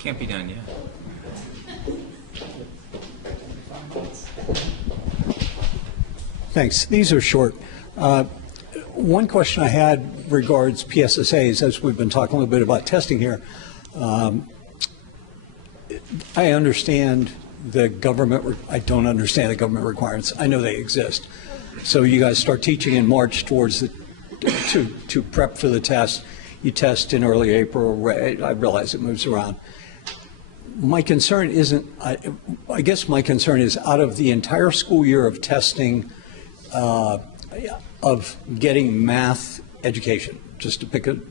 Can't be done yet. Thanks. These are short. One question I had regards PSSAs, as we've been talking a little bit about testing here. I understand the government, I don't understand the government requirements. I know they exist. So you guys start teaching in March towards the, to prep for the test. You test in early April. I realize it moves around. My concern isn't, I guess my concern is out of the entire school year of testing, of getting math education, just to pick an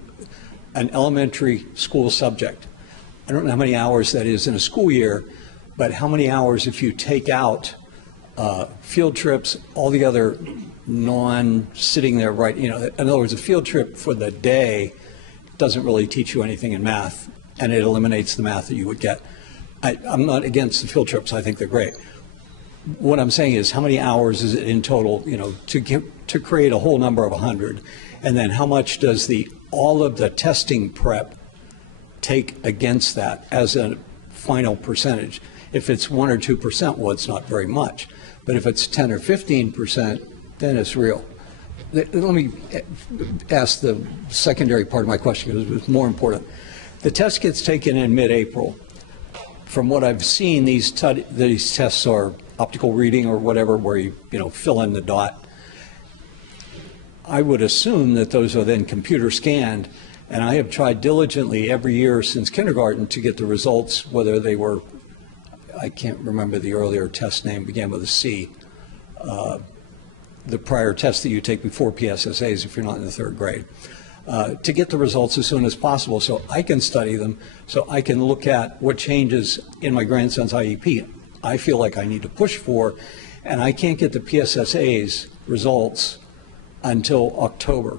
elementary school subject. I don't know how many hours that is in a school year, but how many hours if you take out field trips, all the other non-sitting there, right, you know, in other words, a field trip for the day doesn't really teach you anything in math, and it eliminates the math that you would get. I'm not against the field trips. I think they're great. What I'm saying is how many hours is it in total, you know, to create a whole number of 100? And then how much does all of the testing prep take against that as a final percentage? If it's 1 or 2%, well, it's not very much. But if it's 10 or 15%, then it's real. Let me ask the secondary part of my question because it's more important. The test gets taken in mid-April. From what I've seen, these tests are optical reading or whatever, where you fill in the dot. I would assume that those are then computer scanned, and I have tried diligently every year since kindergarten to get the results, whether they were, I can't remember the earlier test name, began with a C, the prior test that you take before PSSAs if you're not in the 3rd grade. To get the results as soon as possible so I can study them, so I can look at what changes in my grandson's IEP I feel like I need to push for, and I can't get the PSSA's results until October,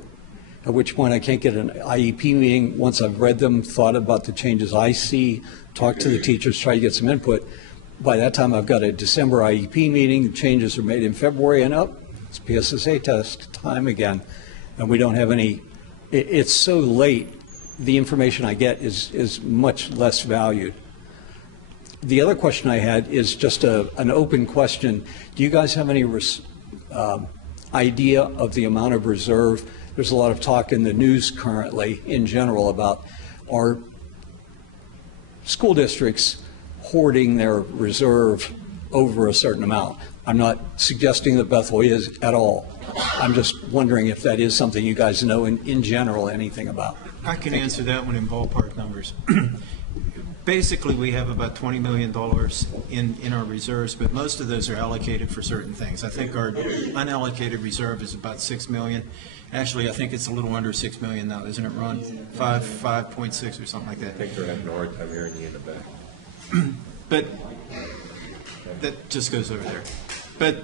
at which point I can't get an IEP meeting once I've read them, thought about the changes I see, talked to the teachers, try to get some input. By that time, I've got a December IEP meeting, the changes are made in February, and it's PSSA test time again, and we don't have any. It's so late, the information I get is much less valued. The other question I had is just an open question. Do you guys have any idea of the amount of reserve? There's a lot of talk in the news currently in general about our school districts hoarding their reserve over a certain amount. I'm not suggesting that Bethel is at all. I'm just wondering if that is something you guys know in general anything about. I can answer that one in ballpark numbers. Basically, we have about $20 million in our reserves, but most of those are allocated for certain things. I think our unallocated reserve is about $6 million. Actually, I think it's a little under $6 million now, isn't it, Ron? 5.6 or something like that. I think they're having a hard time hearing you in the back. But that just goes over there. But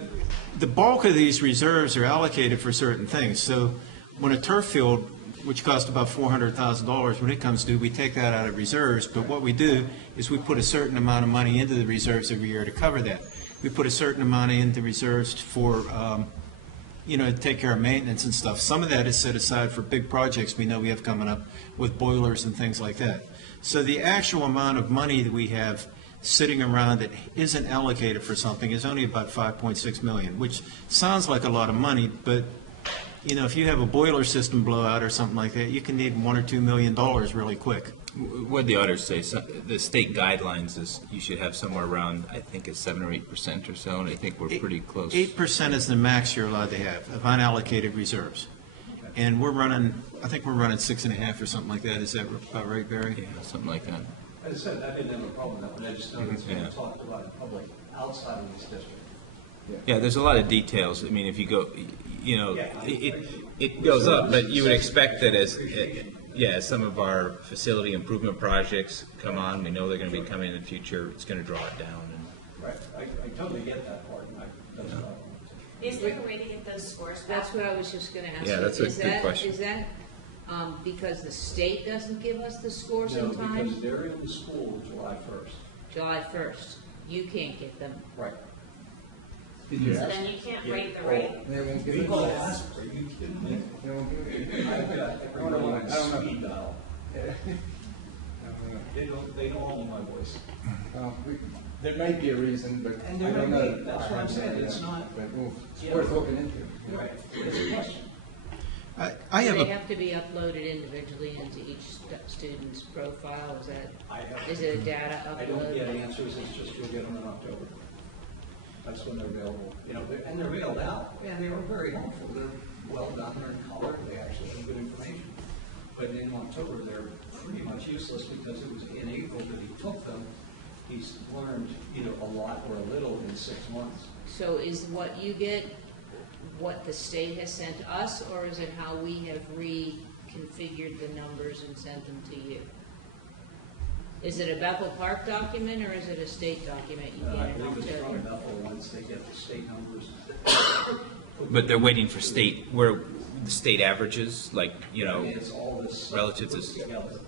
the bulk of these reserves are allocated for certain things. So when a turf field, which costs about $400,000, when it comes due, we take that out of reserves. But what we do is we put a certain amount of money into the reserves every year to cover that. We put a certain amount into reserves for, to take care of maintenance and stuff. Some of that is set aside for big projects we know we have coming up with boilers and things like that. So the actual amount of money that we have sitting around that isn't allocated for something is only about $5.6 million, which sounds like a lot of money, but if you have a boiler system blowout or something like that, you can need $1 or $2 million really quick. What the auditors say, so the state guidelines is you should have somewhere around, I think it's 7 or 8% or so, and I think we're pretty close. 8% is the max you're allowed to have of unallocated reserves. And I think we're running 6.5 or something like that. Is that about right, Barry? Yeah, something like that. As I said, I didn't have a problem with that, but I just noticed when I talked about in public outside of this district. Yeah, there's a lot of details. I mean, if you go, it goes up, but you would expect that as some of our facility improvement projects come on, we know they're going to be coming in the future, it's going to draw it down. Right, I totally get that part. Is there a way to get those scores back? That's what I was just going to ask. Yeah, that's a good question. Is that because the state doesn't give us the scores No, in time? because they're in the school July 1st. July 1st. You can't get them. Right. So then you can't rate the rate. People ask, are you kidding me? I've got everybody on speed dial. They don't all know my voice. There may be a reason, but And I there don't may know. be. That's what I'm saying. It's not- But it's Yeah. worth looking into. Right, it's a question. I Do have they a, have to be uploaded individually into each student's profile? Is that, I have- is it a data I don't get upload? answers, it's just you'll get them in October. That's when they're available, and they're mailed out, and they were very helpful, they're well done, they're in color, they actually have good information. But in October, they're pretty much useless because it was in April that he took them. He's learned either a lot or a little in 6 months. So is what you get what the state has sent us, or is it how we have reconfigured the numbers and sent them to you? Is it a Bethel Park document, or is it a state document you I get in believe it's from October? Bethel once they get the state numbers. But they're waiting for state, where the state averages, like, It's all this stuff relative to- put together.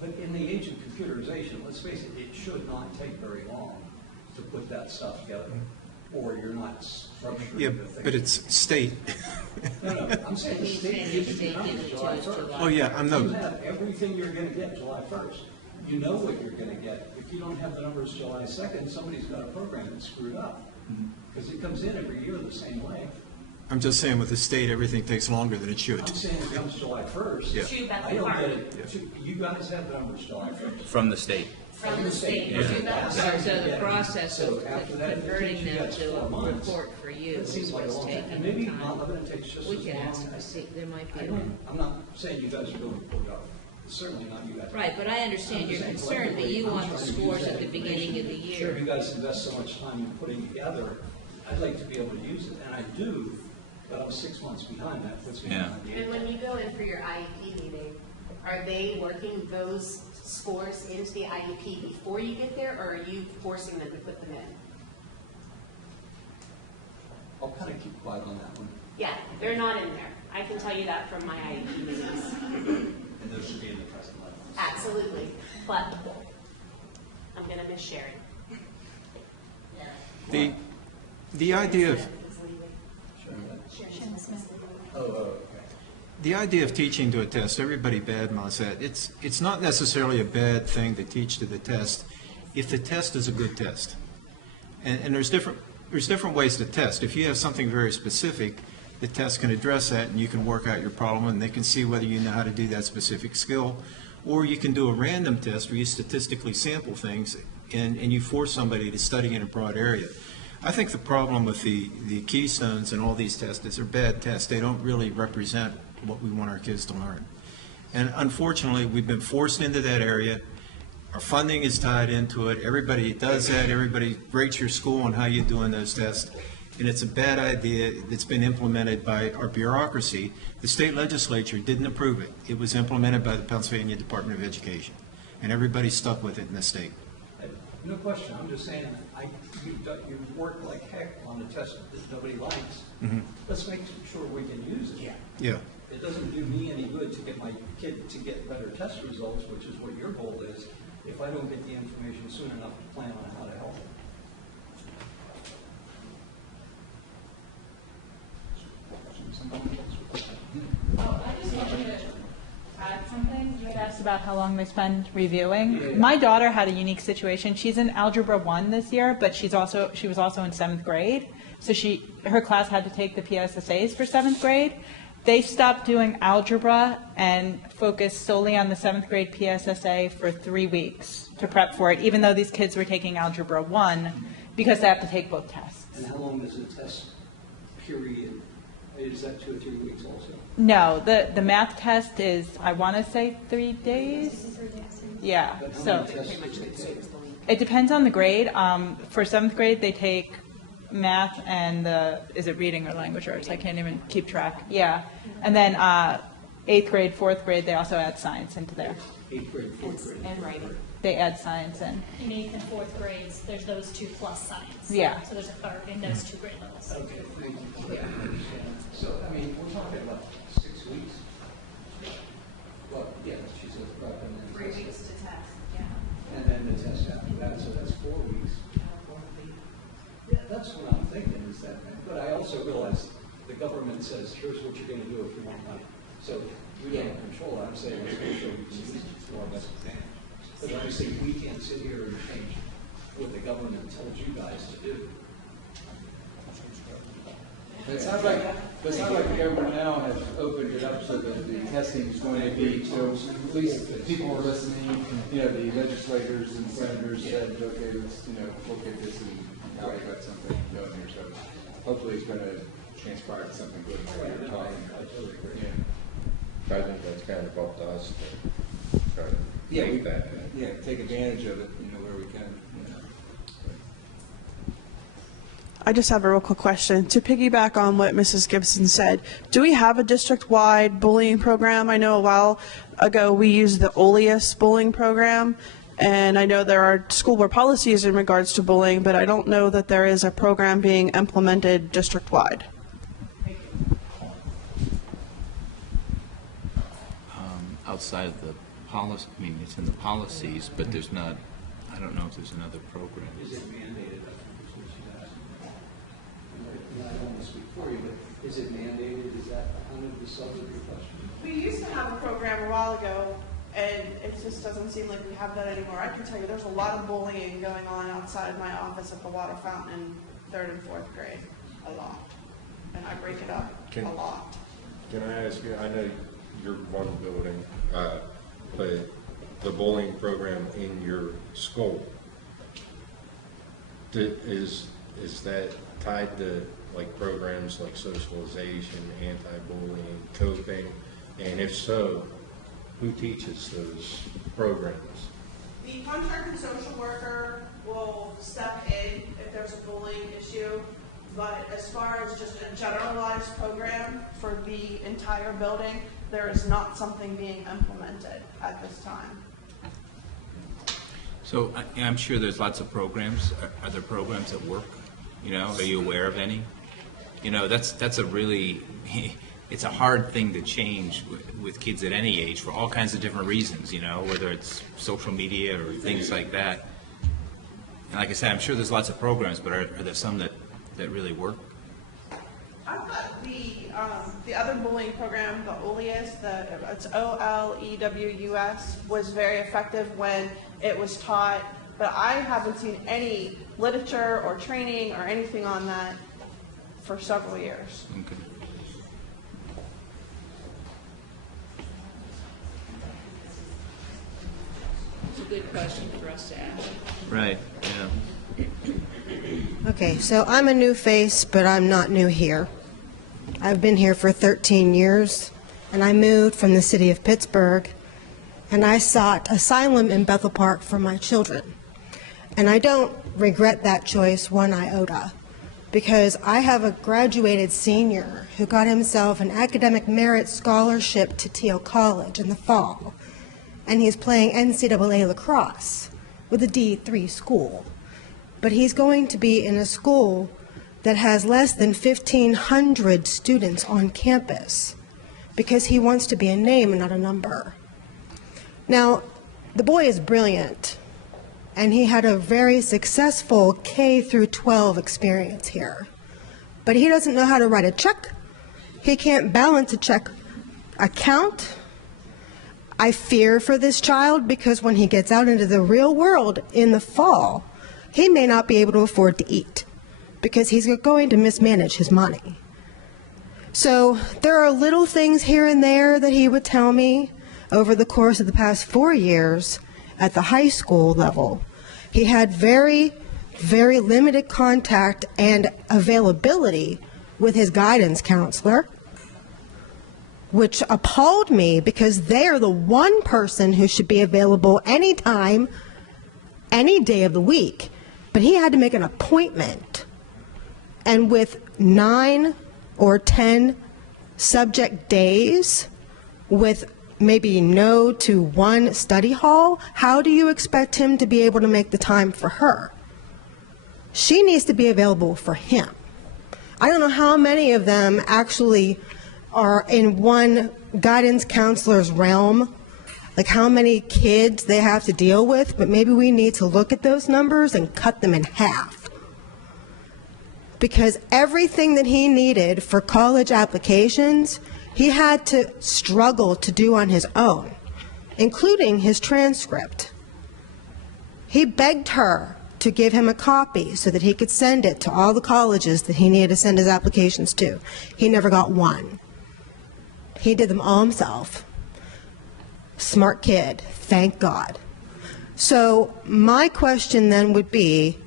But in the age of computerization, let's face it, it should not take very long to put that stuff together, or you're not structured. yeah, the thing. but it's state. No, I'm saying the He's state saying gives the you state numbers gives it to July us 1st. July. Oh, yeah, I'm You no, have everything you're gonna get July 1st. You know what you're gonna get. If you don't have the numbers July 2nd, somebody's got a program that's screwed up. Because it comes in every year the same way. I'm just saying with the state, everything takes longer than it should. I'm saying it comes July 1st. Yeah. To Bethel I don't Park. get it. You guys have the numbers July 1st. from the state. From the state. Yeah. To Bethel So, Park. so the process of So after that, if it converting takes you them guys to 4 a months, report for you It is seems like a what's long time. And taking maybe time. not of it takes just We as can long. ask, see, there might be. I'm not saying you guys are doing a poor job. Certainly not you guys. Right, but I understand your concern, but you want the scores at the beginning of the Sure, you year. guys invest so much time in putting together, I'd like to be able to use it, and I do, but I'm 6 months behind, that puts me Yeah. behind. And when you go in for your IEP meeting, are they working those scores into the IEP before you get there, or are you forcing them to put them in? I'll kind of keep quiet on that one. Yeah, they're not in there. I can tell you that from my IEP meetings. And those should be in the present level. Absolutely. But I'm going to miss Sharon. The idea of, Oh, the idea of teaching to a test, everybody badmouths that. It's not necessarily a bad thing to teach to the test if the test is a good test. And there's different ways to test. If you have something very specific, the test can address that and you can work out your problem and they can see whether you know how to do that specific skill. Or you can do a random test where you statistically sample things and you force somebody to study in a broad area. I think the problem with the Keystones and all these tests is they're bad tests. They don't really represent what we want our kids to learn. And unfortunately, we've been forced into that area. Our funding is tied into it. Everybody does that. Everybody rates your school on how you're doing those tests. And it's a bad idea that's been implemented by our bureaucracy. The state legislature didn't approve it. It was implemented by the Pennsylvania Department of Education. And everybody's stuck with it in the state. no question, I'm just saying, you've worked like heck on a test that nobody likes. Let's make sure we can use it. Yeah. It doesn't do me any good to get my kid to get better test results, which is what your goal is, if I don't get the information soon enough to plan on how to help them. I just wanted to add something. You had asked about how long they spend reviewing. My daughter had a unique situation. She's in Algebra 1 this year, but she was also in 7th grade. So her class had to take the PSSAs for 7th grade. They stopped doing algebra and focused solely on the 7th grade PSSA for 3 weeks to prep for it, even though these kids were taking Algebra 1 because they have to take both tests. And how long is the test period? Is that 2 or 3 weeks also? No, the math test is, I want to say 3 days. Yeah, But how so many tests does it take? it depends on the grade. For 7th grade, they take math and is it reading or language arts? I can't even keep track. Yeah. And then 8th grade, 4th grade, they also add science into there. 8th grade, 4th grade. And writing. They add science in. In 8th and 4th grades, there's those 2 plus science. Yeah. So there's a third in those 2 grade levels. Okay, thank you. Yeah. So, I mean, we're talking about 6 weeks. Well, yeah, she says, right, and then. 3 weeks to test, yeah. And then the test after that, so that's 4 weeks. Yeah, that's what I'm thinking, is that, but I also realize the government says, here's what you're gonna do if you want money. So we don't control it. I'm saying it's social disease for us. But obviously, we can't sit here and change what the government tells you guys to do. It sounds like the government now has opened it up so that the testing is going to be, so at least people are listening, you know, the legislators and senators said, okay, let's, you know, look at this and now we got something going here, so hopefully it's going to transpire to something good like you're talking about. Yeah. I think that's kind of up to us to try to make that happen. Yeah, take advantage of it, you know, where we can. You know. I just have a real quick question. To piggyback on what Mrs. Gibson said, do we have a district-wide bullying program? I know a while ago we used the OLIUS bullying program, and I know there are school board policies in regards to bullying, but I don't know that there is a program being implemented district-wide. Outside of the policy, I mean, it's in the policies, but there's not, I don't know if there's another program. Is it mandated? I don't want to speak for you, but is it mandated? Is that kind of the sub of your question? We used to have a program a while ago, and it just doesn't seem like we have that anymore. I can tell you there's a lot of bullying going on outside my office at the water fountain in 3rd and 4th grade. A lot. And I break it up a lot. Can I ask you, I know you're one building, but the bowling program in your school, is that tied to like programs like socialization, anti-bullying, coping? And if so, who teaches those programs? The contracted social worker will step in if there's a bullying issue, but as far as just a generalized program for the entire building, there is not something being implemented at this time. So I'm sure there's lots of programs. Are there programs that work? You know, are you aware of any? You know, that's a really, it's a hard thing to change with kids at any age for all kinds of different reasons, you know, whether it's social media or things like that. And like I said, I'm sure there's lots of programs, but are there some that really work? I thought the other bullying program, the OLEWS, it's OLEWUS, was very effective when it was taught, but I haven't seen any literature or training or anything on that for several years. Okay. It's a good question for us to ask. Right, yeah. Okay, so I'm a new face, but I'm not new here. I've been here for 13 years, and I moved from the city of Pittsburgh, and I sought asylum in Bethel Park for my children. And I don't regret that choice one iota, because I have a graduated senior who got himself an academic merit scholarship to Teal College in the fall, and he's playing NCAA lacrosse with a D3 school. But he's going to be in a school that has less than 1,500 students on campus because he wants to be a name and not a number. Now, the boy is brilliant, and he had a very successful K through 12 experience here. But he doesn't know how to write a check. He can't balance a check account. I fear for this child because when he gets out into the real world in the fall, he may not be able to afford to eat because he's going to mismanage his money. So there are little things here and there that he would tell me over the course of the past 4 years at the high school level. He had very, very limited contact and availability with his guidance counselor, which appalled me because they are the one person who should be available anytime, any day of the week. But he had to make an appointment. And with 9 or 10 subject days, with maybe no to 1 study hall, how do you expect him to be able to make the time for her? She needs to be available for him. I don't know how many of them actually are in one guidance counselor's realm, like how many kids they have to deal with, but maybe we need to look at those numbers and cut them in half. Because everything that he needed for college applications, he had to struggle to do on his own, including his transcript. He begged her to give him a copy so that he could send it to all the colleges that he needed to send his applications to. He never got one. He did them all himself. Smart kid, thank God. So my question then would be,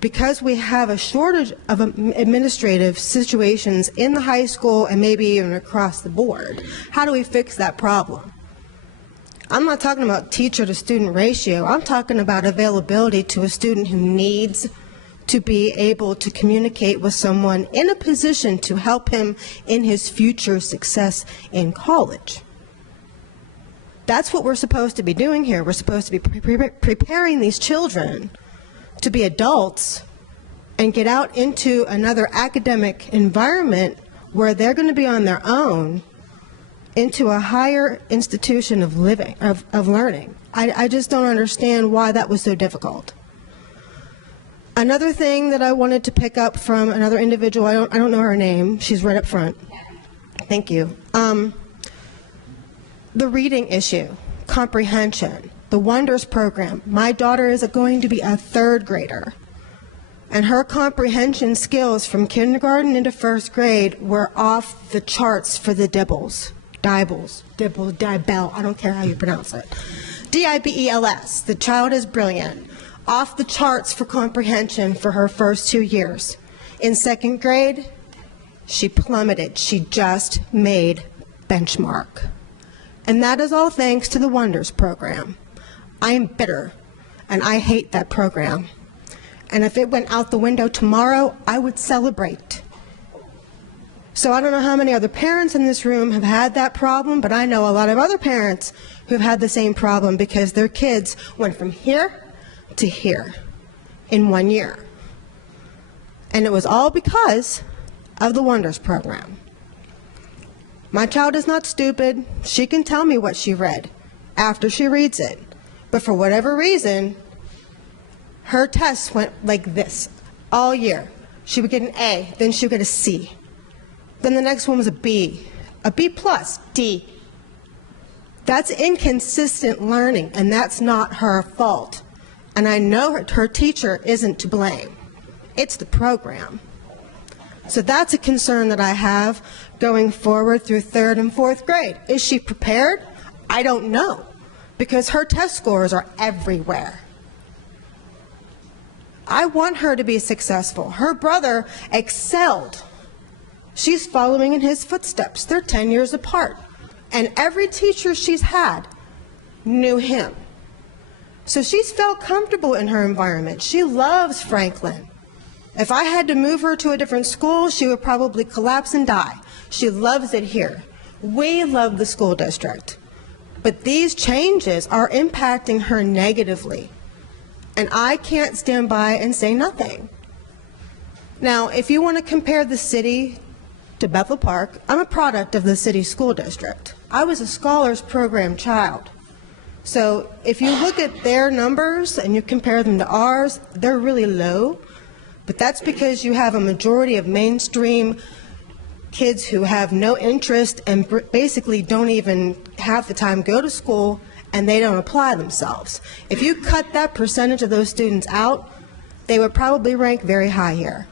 because we have a shortage of administrative situations in the high school and maybe even across the board, how do we fix that problem? I'm not talking about teacher to student ratio. I'm talking about availability to a student who needs to be able to communicate with someone in a position to help him in his future success in college. That's what we're supposed to be doing here. We're supposed to be preparing these children to be adults and get out into another academic environment where they're going to be on their own into a higher institution of living, of learning. I just don't understand why that was so difficult. Another thing that I wanted to pick up from another individual, I don't know her name, she's right up front. Thank you. The reading issue, comprehension, the Wonders program. My daughter is going to be a third grader, and her comprehension skills from kindergarten into first grade were off the charts for the Dibbles. Dibbles, Dibble, I don't care how you pronounce it. D-I-B-E-L-S, the child is brilliant. Off the charts for comprehension for her first 2 years. In second grade, she plummeted. She just made benchmark. And that is all thanks to the Wonders program. I am bitter, and I hate that program. And if it went out the window tomorrow, I would celebrate. So I don't know how many other parents in this room have had that problem, but I know a lot of other parents who've had the same problem because their kids went from here to here in 1 year. And it was all because of the Wonders program. My child is not stupid. She can tell me what she read after she reads it. But for whatever reason, her tests went like this all year. She would get an A, then she would get a C. Then the next one was a B plus, D. That's inconsistent learning, and that's not her fault. And I know her teacher isn't to blame. It's the program. So that's a concern that I have going forward through third and fourth grade. Is she prepared? I don't know, because her test scores are everywhere. I want her to be successful. Her brother excelled. She's following in his footsteps. They're 10 years apart. And every teacher she's had knew him. So she's felt comfortable in her environment. She loves Franklin. If I had to move her to a different school, she would probably collapse and die. She loves it here. We love the school district. But these changes are impacting her negatively. And I can't stand by and say nothing. Now, if you want to compare the city to Bethel Park, I'm a product of the city school district. I was a Scholars Program child. So if you look at their numbers and you compare them to ours, they're really low. But that's because you have a majority of mainstream kids who have no interest and basically don't even have the time to go to school, and they don't apply themselves. If you cut that percentage of those students out, they would probably rank very high here.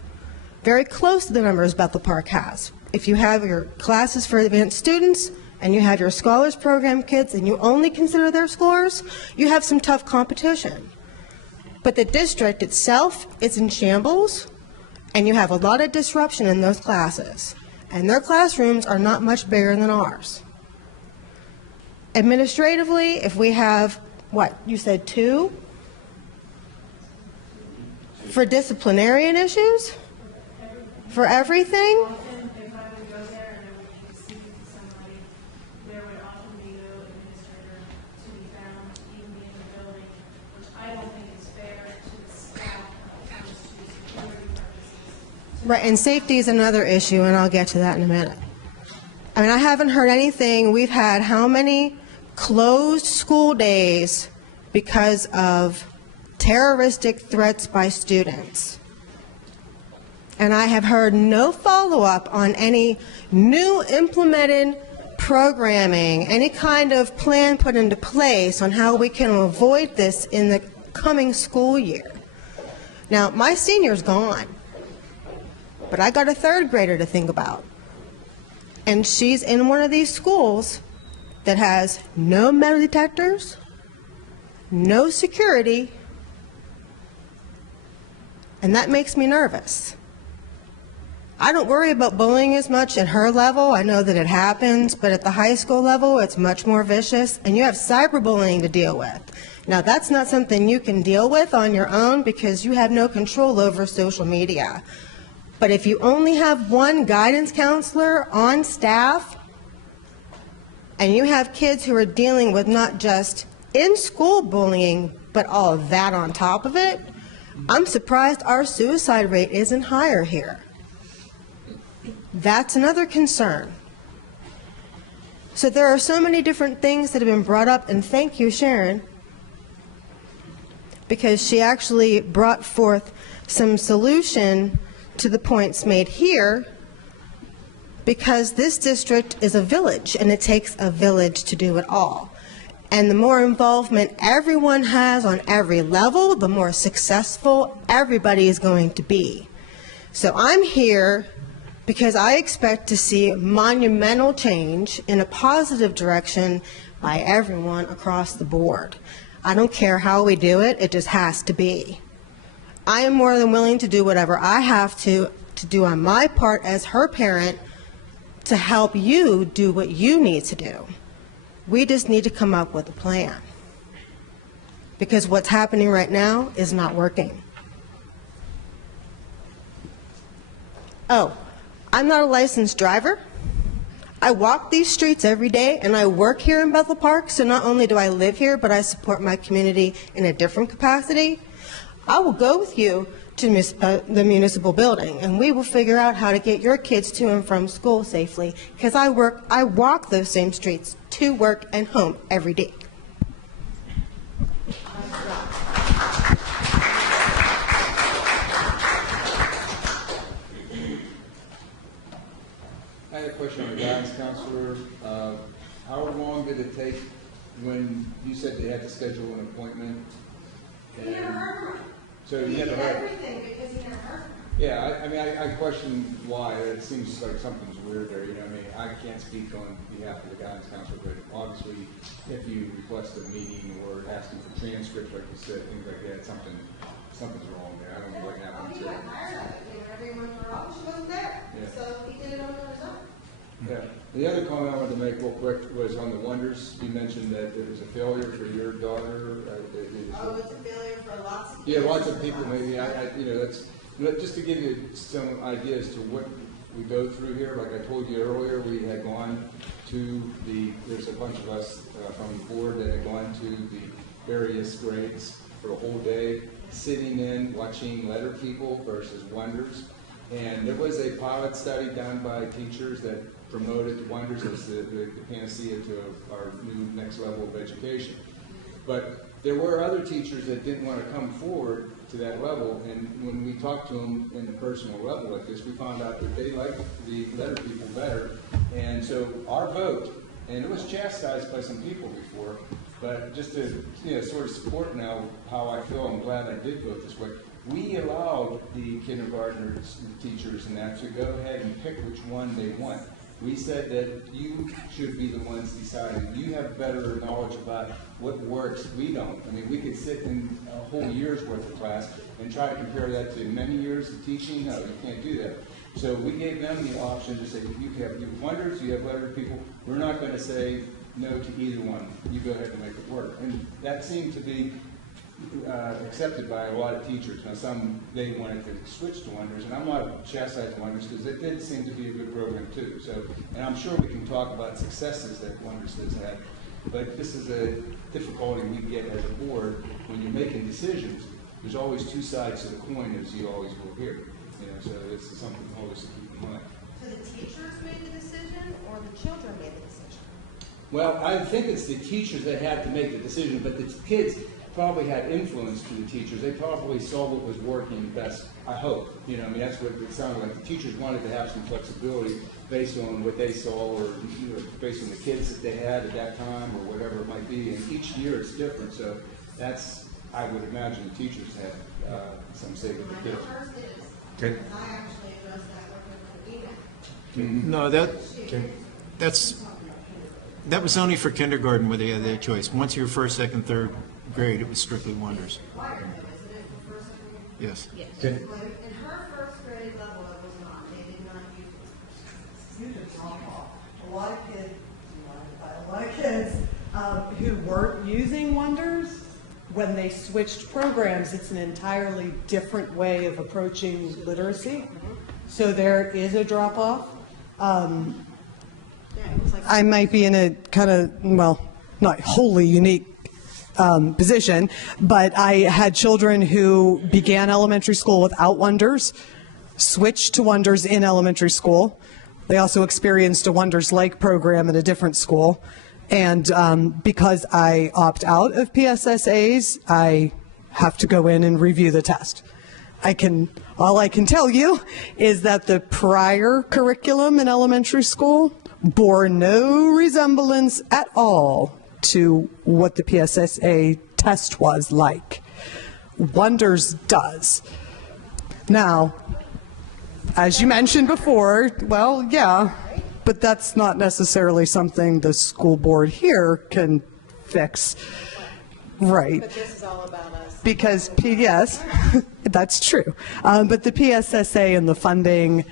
Very close to the numbers Bethel Park has. If you have your classes for advanced students and you have your Scholars Program kids and you only consider their scores, you have some tough competition. But the district itself is in shambles, and you have a lot of disruption in those classes. And their classrooms are not much bigger than ours. Administratively, if we have, what, you said 2? For disciplinarian issues? For everything? If I would go there and I would need to speak to somebody, there would often be no administrator to be found, even in the building, which I don't think is fair to the staff when it comes to security purposes. Right, and safety is another issue, and I'll get to that in a minute. I mean, I haven't heard anything. We've had how many closed school days because of terroristic threats by students? And I have heard no follow-up on any new implemented programming, any kind of plan put into place on how we can avoid this in the coming school year. Now, my senior's gone, but I got a third grader to think about. And she's in one of these schools that has no metal detectors, no security, and that makes me nervous. I don't worry about bullying as much at her level. I know that it happens, but at the high school level, it's much more vicious, and you have cyberbullying to deal with. Now, that's not something you can deal with on your own because you have no control over social media. But if you only have one guidance counselor on staff, and you have kids who are dealing with not just in-school bullying, but all of that on top of it, I'm surprised our suicide rate isn't higher here. That's another concern. So there are so many different things that have been brought up, and thank you, Sharon, because she actually brought forth some solution to the points made here, because this district is a village, and it takes a village to do it all. And the more involvement everyone has on every level, the more successful everybody is going to be. So I'm here because I expect to see monumental change in a positive direction by everyone across the board. I don't care how we do it, it just has to be. I am more than willing to do whatever I have to do on my part as her parent to help you do what you need to do. We just need to come up with a plan, because what's happening right now is not working. Oh, I'm not a licensed driver. I walk these streets every day, and I work here in Bethel Park, so not only do I live here, but I support my community in a different capacity. I will go with you to the municipal building, and we will figure out how to get your kids to and from school safely, because I walk those same streets to work and home every day. I had a question on the guidance counselor. How long did it take when you said they had to schedule an appointment? He never heard from him. So you He never did heard? everything because he never heard from him. Yeah, I mean, I question why. It seems like something's weird there, you know what I mean? I can't speak on behalf of the guidance counselor, but obviously, if you request a meeting or asking for transcripts, like you said, things like that, something's wrong there. I don't know what happened to it. Everyone were off, she wasn't there. Yeah. So he did it on his own. Yeah. The other comment I wanted to make real quick was on the Wonders. You mentioned that it was a failure for your daughter. Oh, it's a failure for lots of Yeah, lots of people maybe. Just to give you some ideas to what we go through here. Like I told you earlier, we had gone to there's a bunch of us from the board that had gone to the various grades for a whole day, sitting in, watching letter people versus Wonders. And there was a pilot study done by teachers that promoted Wonders as the panacea to our new next level of education. But there were other teachers that didn't want to come forward to that level, and when we talked to them in a personal level like this, we found out that they liked the letter people better. And so our vote, and it was chastised by some people before, but just to sort of support now how I feel, I'm glad I did vote this way. We allowed the kindergartners, the teachers and that to go ahead and pick which one they want. We said that you should be the ones deciding. You have better knowledge about what works. We don't. I mean, we could sit in a whole year's worth of class and try to compare that to many years of teaching. No, you can't do that. So we gave them the option to say, you have Wonders, you have letter people. We're not going to say no to either one. You go ahead and make it work. And that seemed to be accepted by a lot of teachers. Now some, they wanted to switch to Wonders, and I'm not chastising Wonders because it did seem to be a good program too. So, and I'm sure we can talk about successes that Wonders has had, but this is a difficulty we get as a board when you're making decisions. There's always two sides to the coin, as you always will hear. So this is something always to keep in mind. So the teachers made the decision, or the children made the decision? Well, I think it's the teachers that have to make the decision, but the kids, probably had influence to the teachers. They probably saw what was working best, I hope. You know, I mean, that's what it sounded like. The teachers wanted to have some flexibility based on what they saw, or based on the kids that they had at that time, or whatever it might be. And each year it's different. So that's, I would imagine, the teachers have some say with the kids. Okay. No, that was only for kindergarten where they had their choice. Once you were first, second, third grade, it was strictly Wonders. Yes. Okay. In her first grade level, it was not. They did not use it. A lot of kids who weren't using Wonders, when they switched programs, it's an entirely different way of approaching literacy. So there is a drop-off. I might be in a kind of, well, not wholly unique position, but I had children who began elementary school without Wonders, switched to Wonders in elementary school. They also experienced a Wonders-like program at a different school. And because I opt out of PSSAs, I have to go in and review the test. All I can tell you is that the prior curriculum in elementary school bore no resemblance at all to what the PSSA test was like. Wonders does. Now, as you mentioned before, well, yeah, but that's not necessarily something the school board here can fix. Right. But this is all about us. Because, yes, that's true. But the PSSA and the funding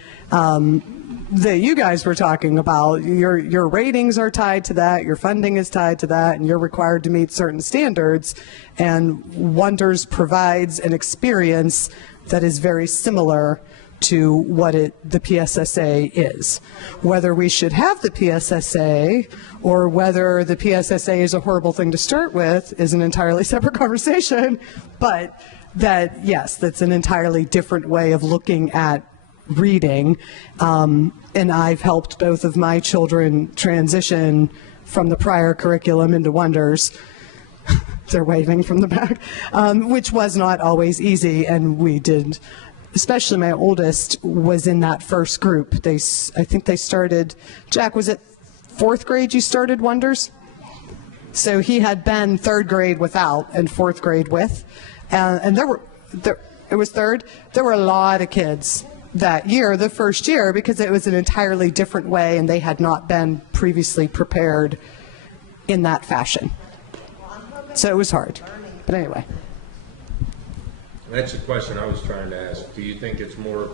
that you guys were talking about, your ratings are tied to that, your funding is tied to that, and you're required to meet certain standards. And Wonders provides an experience that is very similar to what the PSSA is. Whether we should have the PSSA or whether the PSSA is a horrible thing to start with is an entirely separate conversation, but that, yes, that's an entirely different way of looking at reading. And I've helped both of my children transition from the prior curriculum into Wonders. They're waving from the back, which was not always easy, and we did. Especially my oldest was in that first group. I think they started, Jack, was it 4th grade you started Wonders? So he had been 3rd grade without and 4th grade with. And it was 3rd. There were a lot of kids that year, the first year, because it was an entirely different way and they had not been previously prepared in that fashion. So it was hard. But anyway. That's the question I was trying to ask. Do you think it's more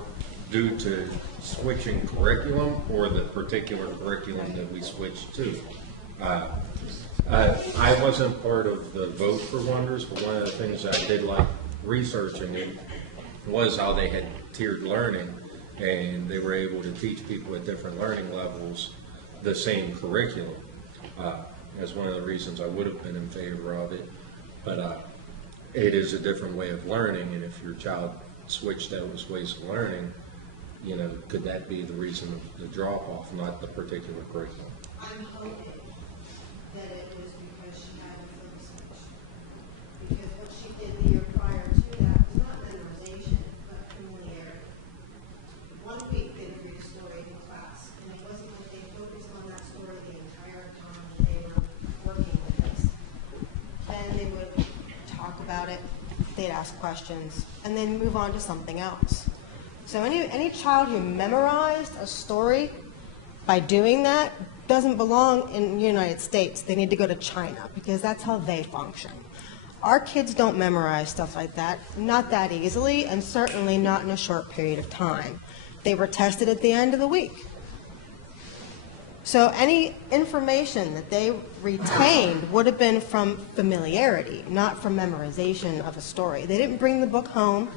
due to switching curriculum or the particular curriculum that we switched to? I wasn't part of the vote for Wonders, but one of the things I did like researching it was how they had tiered learning, and they were able to teach people at different learning levels the same curriculum. That's one of the reasons I would have been in favor of it. But it is a different way of learning, and if your child switched those ways of learning, you know, could that be the reason of the drop-off, not the particular curriculum? I'm hoping that it was because she had a foot switch. Because what she did the year prior to that was not memorization, but familiarity. 1 week they would read a story in class, and it wasn't like they focused on that story the entire time that they were working with us. Then they would talk about it, they'd ask questions, and then move on to something else. So any child who memorized a story by doing that doesn't belong in the United States. They need to go to China, because that's how they function. Our kids don't memorize stuff like that, not that easily, and certainly not in a short period of time. They were tested at the end of the week. So any information that they retained would have been from familiarity, not from memorization of a story. They didn't bring the book home.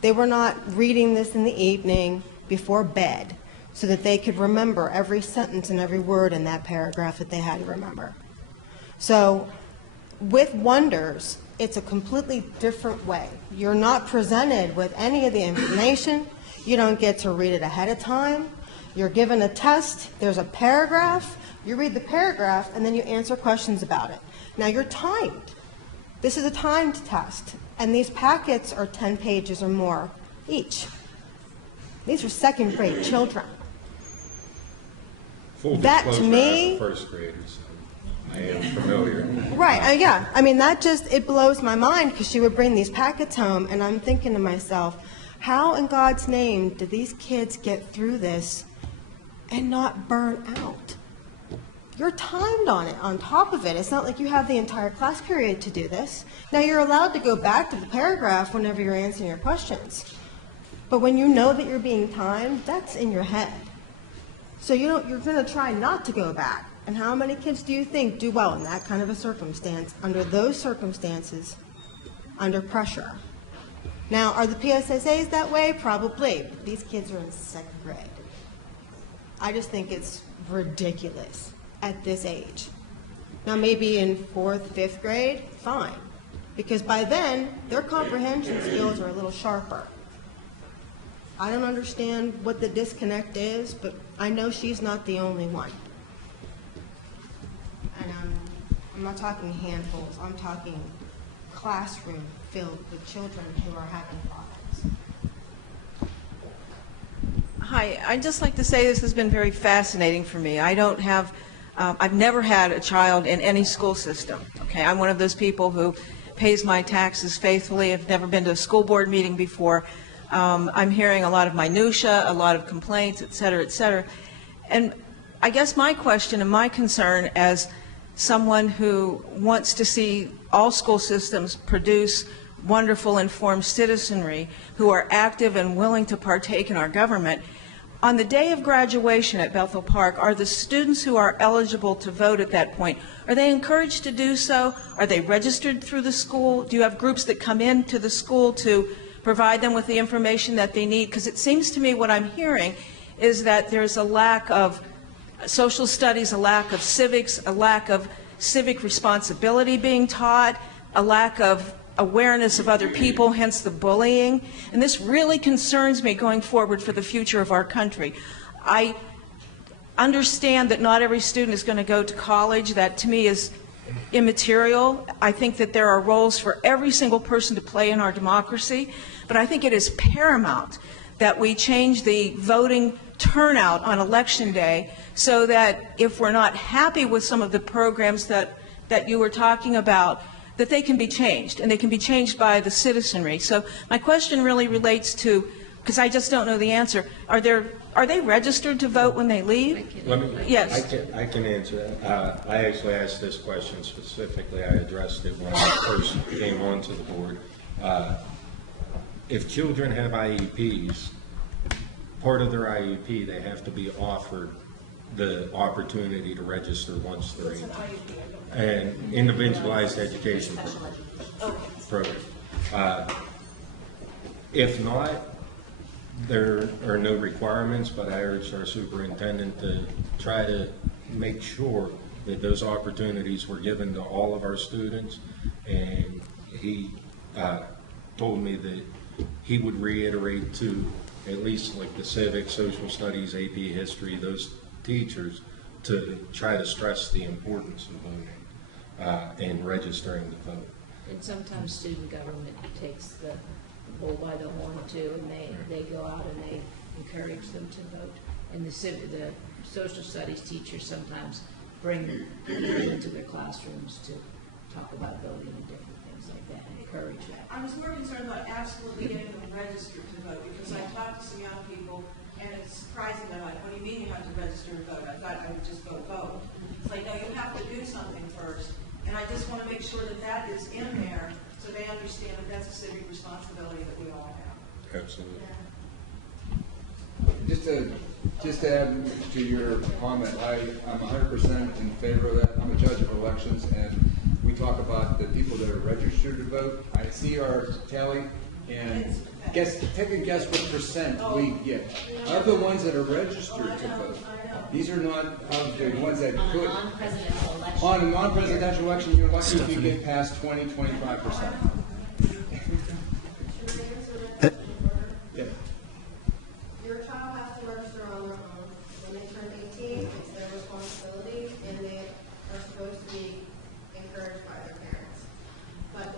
They were not reading this in the evening before bed so that they could remember every sentence and every word in that paragraph that they had to remember. So with Wonders, it's a completely different way. You're not presented with any of the information. You don't get to read it ahead of time. You're given a test, there's a paragraph, you read the paragraph, and then you answer questions about it. Now you're timed. This is a timed test, and these packets are 10 pages or more each. These are second grade children. Full That, to disclosure, me- I have a first graders. I am familiar. Right, yeah. I mean, that just, it blows my mind because she would bring these packets home, and I'm thinking to myself, how in God's name did these kids get through this and not burn out? You're timed on it, on top of it. It's not like you have the entire class period to do this. Now, you're allowed to go back to the paragraph whenever you're answering your questions. But when you know that you're being timed, that's in your head. So you're going to try not to go back. And how many kids do you think do well in that kind of a circumstance, under those circumstances, under pressure? Now, are the PSSAs that way? Probably. But these kids are in second grade. I just think it's ridiculous at this age. Now, maybe in 4th, 5th grade, fine. Because by then, their comprehension skills are a little sharper. I don't understand what the disconnect is, but I know she's not the only one. And I'm not talking handfuls, I'm talking classroom filled with children who are having problems. Hi, I'd just like to say this has been very fascinating for me. I don't have, I've never had a child in any school system. Okay, I'm one of those people who pays my taxes faithfully. I've never been to a school board meeting before. I'm hearing a lot of minutia, a lot of complaints, et cetera, et cetera. And I guess my question and my concern as someone who wants to see all school systems produce wonderful, informed citizenry who are active and willing to partake in our government, on the day of graduation at Bethel Park, are the students who are eligible to vote at that point, are they encouraged to do so? Are they registered through the school? Do you have groups that come into the school to provide them with the information that they need? Because it seems to me what I'm hearing is that there's a lack of social studies, a lack of civics, a lack of civic responsibility being taught, a lack of awareness of other people, hence the bullying. And this really concerns me going forward for the future of our country. I understand that not every student is going to go to college. That, to me, is immaterial. I think that there are roles for every single person to play in our democracy, but I think it is paramount that we change the voting turnout on Election Day so that if we're not happy with some of the programs that you were talking about, that they can be changed, and they can be changed by the citizenry. So my question really relates to, because I just don't know the answer, are they registered to vote when they leave? Yes. I can answer that. I actually asked this question specifically. I addressed it when I first came onto the board. If children have IEPs, part of their IEP, they have to be offered the opportunity to register once they're 18. And individualized education program. If not, there are no requirements, but I urge our superintendent to try to make sure that those opportunities were given to all of our students. And he told me that he would reiterate to at least like the civics, social studies, AP history, those teachers, to try to stress the importance of voting and registering to vote. And sometimes student government takes the bull by the horn too, and they go out and they encourage them to vote. And the social studies teachers sometimes bring them into their classrooms to talk about voting and different things like that, and encourage that. I was more concerned about absolutely getting them registered to vote, because I talked to some young people, and it's surprising. They're like, what do you mean you have to register to vote? I thought I would just vote. It's like, no, you have to do something first. And I just want to make sure that that is in there so they understand that that's a civic responsibility that we all have. Absolutely. Just to add to your comment, I'm 100% in favor of that. I'm a judge of elections, and we talk about the people that are registered to vote. I see our tally, and take a guess what percent we get. Of the ones that are registered to vote, these are not of the ones that could. On a non-presidential election, you're lucky if you get past 20-25%. Your child has to register on their own. When they turn 18, it's their responsibility, and they are supposed to be encouraged by their parents. But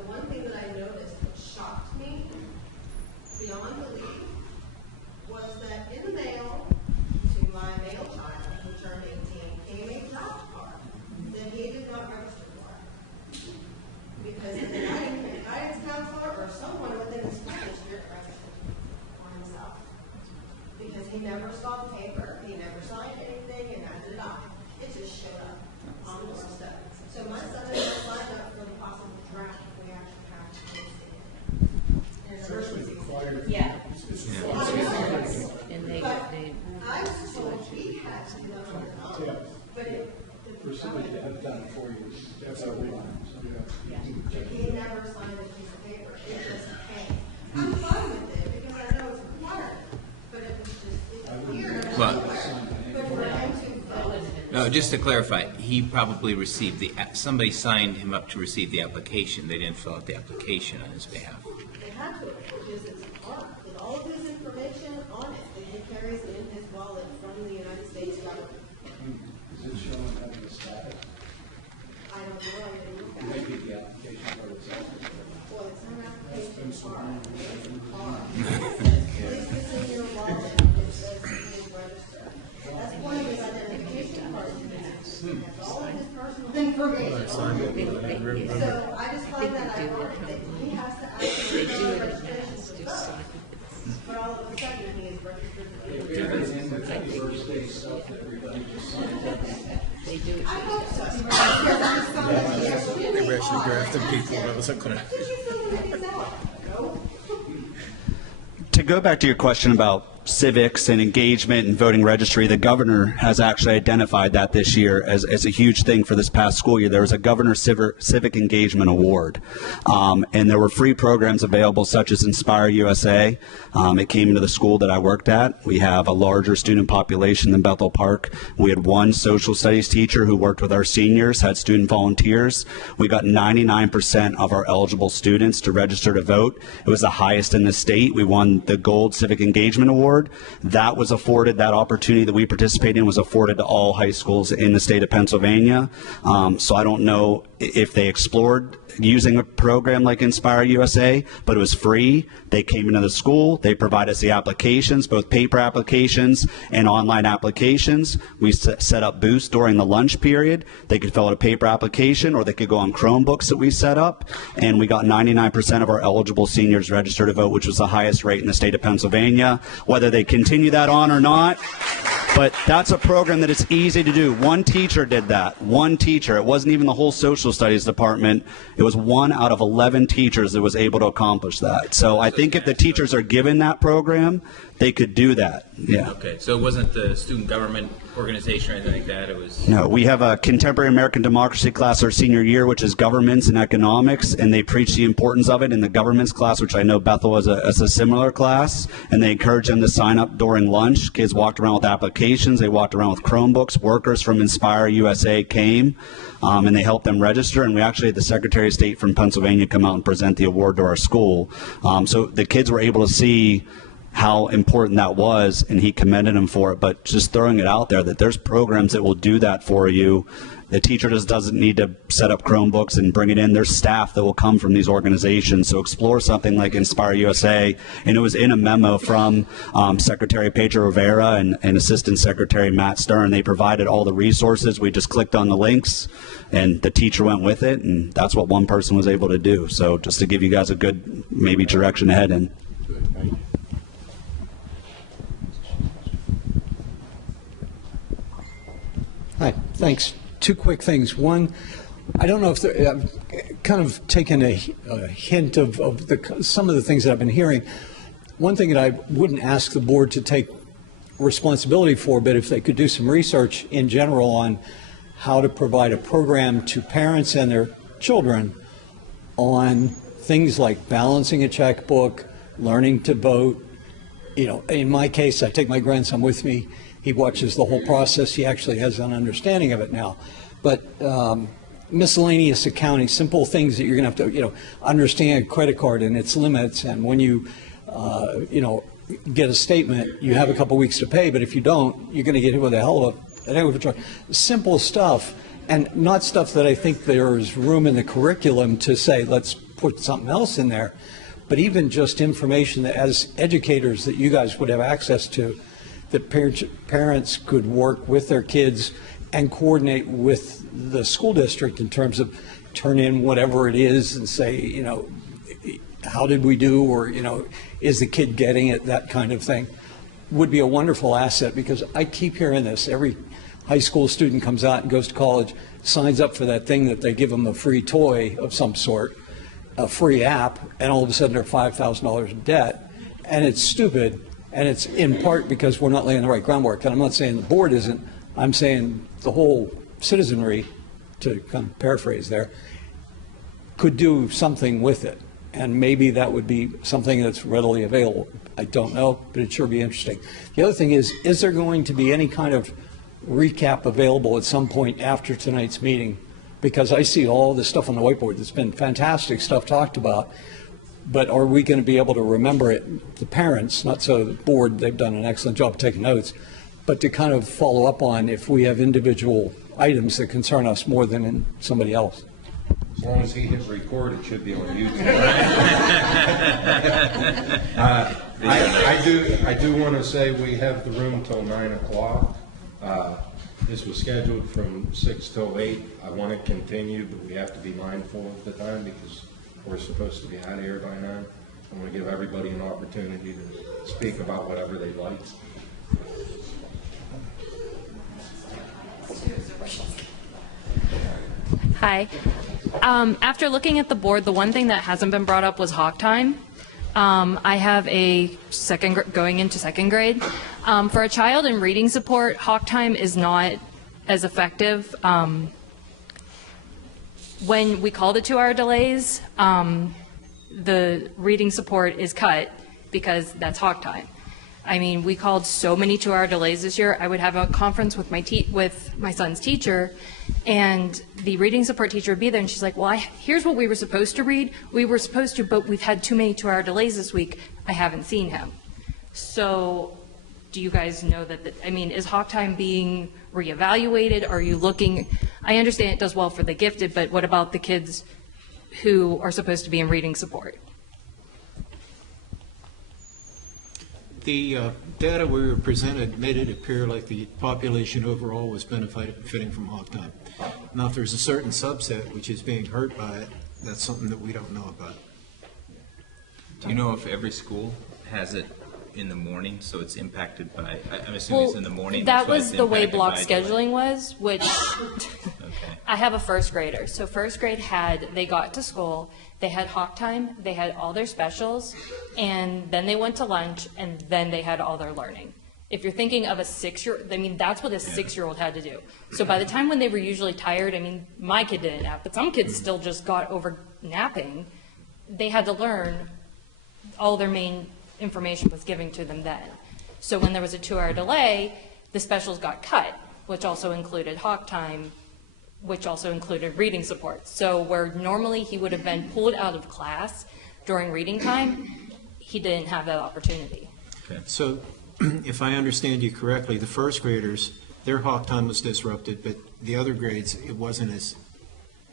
never saw the paper, he never signed anything, and that did not. It just showed up on the stuff. So my son has not signed up for the possible draft if we actually have to post it. Yeah. And they, But I was told we had to do that on our own, but it. For somebody to have done it for you, that's our requirement. He never signed a piece of paper, it just came. I'm fine with it, because I know it's required, but it was just, it's weird. But for him to. no, just to clarify, he probably received somebody signed him up to receive the application. They didn't fill out the application on his behalf. They had to, because it's armed with all of his information on it, that he carries in his wallet from the United States government. Is it showing that the status? I don't know, I didn't look at it. Maybe the application for itself. Well, it's an application card. It's a card. Please put in your wallet, it says he is registered. That's one of his identification cards. That's all of his personal information. So I just find that ironic that he has to actually do a registration to vote. But all of a sudden, he is registered to vote. they do it. I hope so. Maybe I should draft them people, but I wasn't gonna. To go back to your question about civics and engagement and voting registry, the governor has actually identified that this year as a huge thing for this past school year. There was a Governor Civic Engagement Award, and there were free programs available such as Inspire USA. It came into the school that I worked at. We have a larger student population than Bethel Park. We had one social studies teacher who worked with our seniors, had student volunteers. We got 99% of our eligible students to register to vote. It was the highest in the state. We won the Gold Civic Engagement Award. That was afforded, that opportunity that we participated in was afforded to all high schools in the state of Pennsylvania. So I don't know if they explored using a program like Inspire USA, but it was free. They came into the school. They provided us the applications, both paper applications and online applications. We set up booths during the lunch period. They could fill out a paper application, or they could go on Chromebooks that we set up, and we got 99% of our eligible seniors registered to vote, which was the highest rate in the state of Pennsylvania. Whether they continue that on or not, but that's a program that is easy to do. One teacher did that. One teacher. It wasn't even the whole social studies department. It was 1 out of 11 teachers that was able to accomplish that. So I think if the teachers are given that program, they could do that. Yeah. Okay, so it wasn't the student government organization or anything like that? It was. No, we have a contemporary American democracy class our senior year, which is governments and economics, and they preach the importance of it in the governments class, which I know Bethel is a similar class, and they encourage them to sign up during lunch. Kids walked around with applications. They walked around with Chromebooks. Workers from Inspire USA came, and they helped them register, and we actually had the Secretary of State from Pennsylvania come out and present the award to our school. So the kids were able to see how important that was, and he commended him for it. But just throwing it out there that there's programs that will do that for you. The teacher just doesn't need to set up Chromebooks and bring it in. There's staff that will come from these organizations. So explore something like Inspire USA. And it was in a memo from Secretary Pedro Rivera and Assistant Secretary Matt Stern. They provided all the resources. We just clicked on the links, and the teacher went with it, and that's what one person was able to do. So just to give you guys a good maybe direction to head in. Hi, thanks. Two quick things. One, I don't know if I've kind of taken a hint of some of the things that I've been hearing. One thing that I wouldn't ask the board to take responsibility for, but if they could do some research in general on how to provide a program to parents and their children on things like balancing a checkbook, learning to vote. You know, in my case, I take my grandson with me. He watches the whole process. He actually has an understanding of it now. But miscellaneous accounting, simple things that you're going to have to, understand credit card and its limits. And when you, get a statement, you have a couple weeks to pay. But if you don't, you're going to get hit with a hell of a charge. Simple stuff, and not stuff that I think there's room in the curriculum to say, let's put something else in there. But even just information that as educators that you guys would have access to, that parents could work with their kids and coordinate with the school district in terms of turn in whatever it is and say, how did we do, or, is the kid getting it, that kind of thing. would be a wonderful asset, because I keep hearing this. Every high school student comes out and goes to college, signs up for that thing that they give them a free toy of some sort, a free app, and all of a sudden they're $5,000 in debt. And it's stupid, and it's in part because we're not laying the right groundwork. And I'm not saying the board isn't, I'm saying the whole citizenry, to kind of paraphrase there, could do something with it. And maybe that would be something that's readily available. I don't know, but it'd sure be interesting. The other thing is there going to be any kind of recap available at some point after tonight's meeting? Because I see all this stuff on the whiteboard. There's been fantastic stuff talked about, but are we going to be able to remember it? The parents, not so the board, they've done an excellent job of taking notes, but to kind of follow up on if we have individual items that concern us more than in somebody else. As long as he hit record, it should be on YouTube. I do want to say we have the room till 9 o'clock. This was scheduled from 6 till 8. I want to continue, but we have to be mindful of the time because we're supposed to be out of here by 9. I want to give everybody an opportunity to speak about whatever they'd like. Hi. After looking at the board, the one thing that hasn't been brought up was hawk time. I have a going into second grade. For a child in reading support, hawk time is not as effective. When we call the 2-hour delays, the reading support is cut because that's hawk time. I mean, we called so many 2-hour delays this year. I would have a conference with my son's teacher, and the reading support teacher would be there, and she's like, well, here's what we were supposed to read. We were supposed to, but we've had too many 2-hour delays this week. I haven't seen him. So do you guys know that, is hawk time being reevaluated? Are you looking, I understand it does well for the gifted, but what about the kids who are supposed to be in reading support? The data we were presented made it appear like the population overall was benefiting from hawk time. Now, if there's a certain subset which is being hurt by it, that's something that we don't know about. Do you know if every school has it in the morning, so it's impacted by, I'm assuming it's in the morning? That was the way block scheduling was, which Okay. I have a first grader. So first grade they got to school, they had hawk time, they had all their specials, and then they went to lunch, and then they had all their learning. If you're thinking of a 6-year-old, that's what a 6-year-old had to do. So by the time when they were usually tired, my kid didn't nap, but some kids still just got over napping. They had to learn all their main information was given to them then. So when there was a 2-hour delay, the specials got cut, which also included hawk time, which also included reading support. So where normally he would have been pulled out of class during reading time, he didn't have that opportunity. Okay. So if I understand you correctly, the first graders, their hawk time was disrupted, but the other grades, it wasn't as...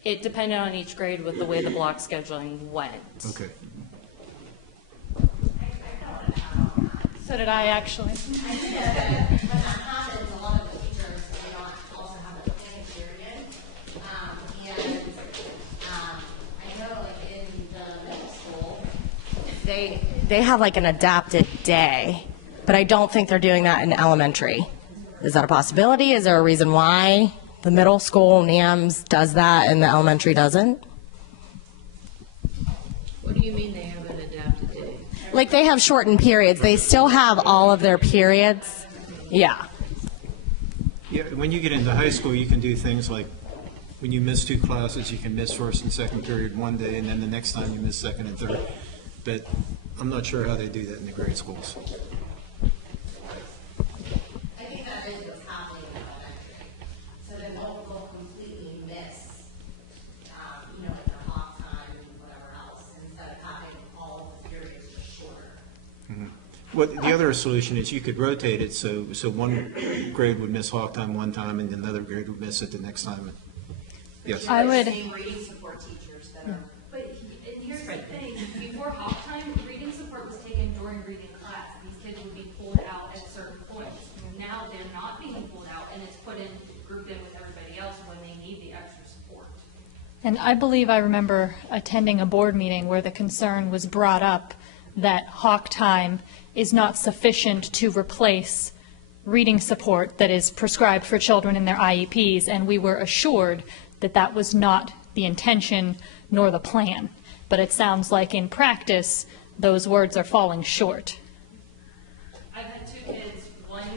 It depended on each grade with the way the block scheduling went. Okay. So did I, actually. They have like an adapted day, but I don't think they're doing that in elementary. Is that a possibility? Is there a reason why the middle school, NAMS, does that and the elementary doesn't? What do you mean they have an adapted day? Like they have shortened periods. They still have all of their periods. Yeah. Yeah, when you get into high school, you can do things like when you miss 2 classes, you can miss first and second period one day, and then the next time you miss second and third. But I'm not sure how they do that in the grade schools. I think that is what's happening in elementary. So they won't completely miss, like their hawk time and whatever else, instead of having all the periods just shorter. Mm-hmm. Well, the other solution is you could rotate it so one grade would miss hawk time one time and another grade would miss it the next time. Yes. I would. Same reading support teachers that are. But here's the thing, before hawk time, reading support was taken during reading class. These kids would be pulled out at certain points. Now they're not being pulled out, and it's grouped in with everybody else when they need the extra support. And I believe I remember attending a board meeting where the concern was brought up that hawk time is not sufficient to replace reading support that is prescribed for children in their IEPs, and we were assured that that was not the intention nor the plan. But it sounds like in practice, those words are falling short. I've had two kids, one,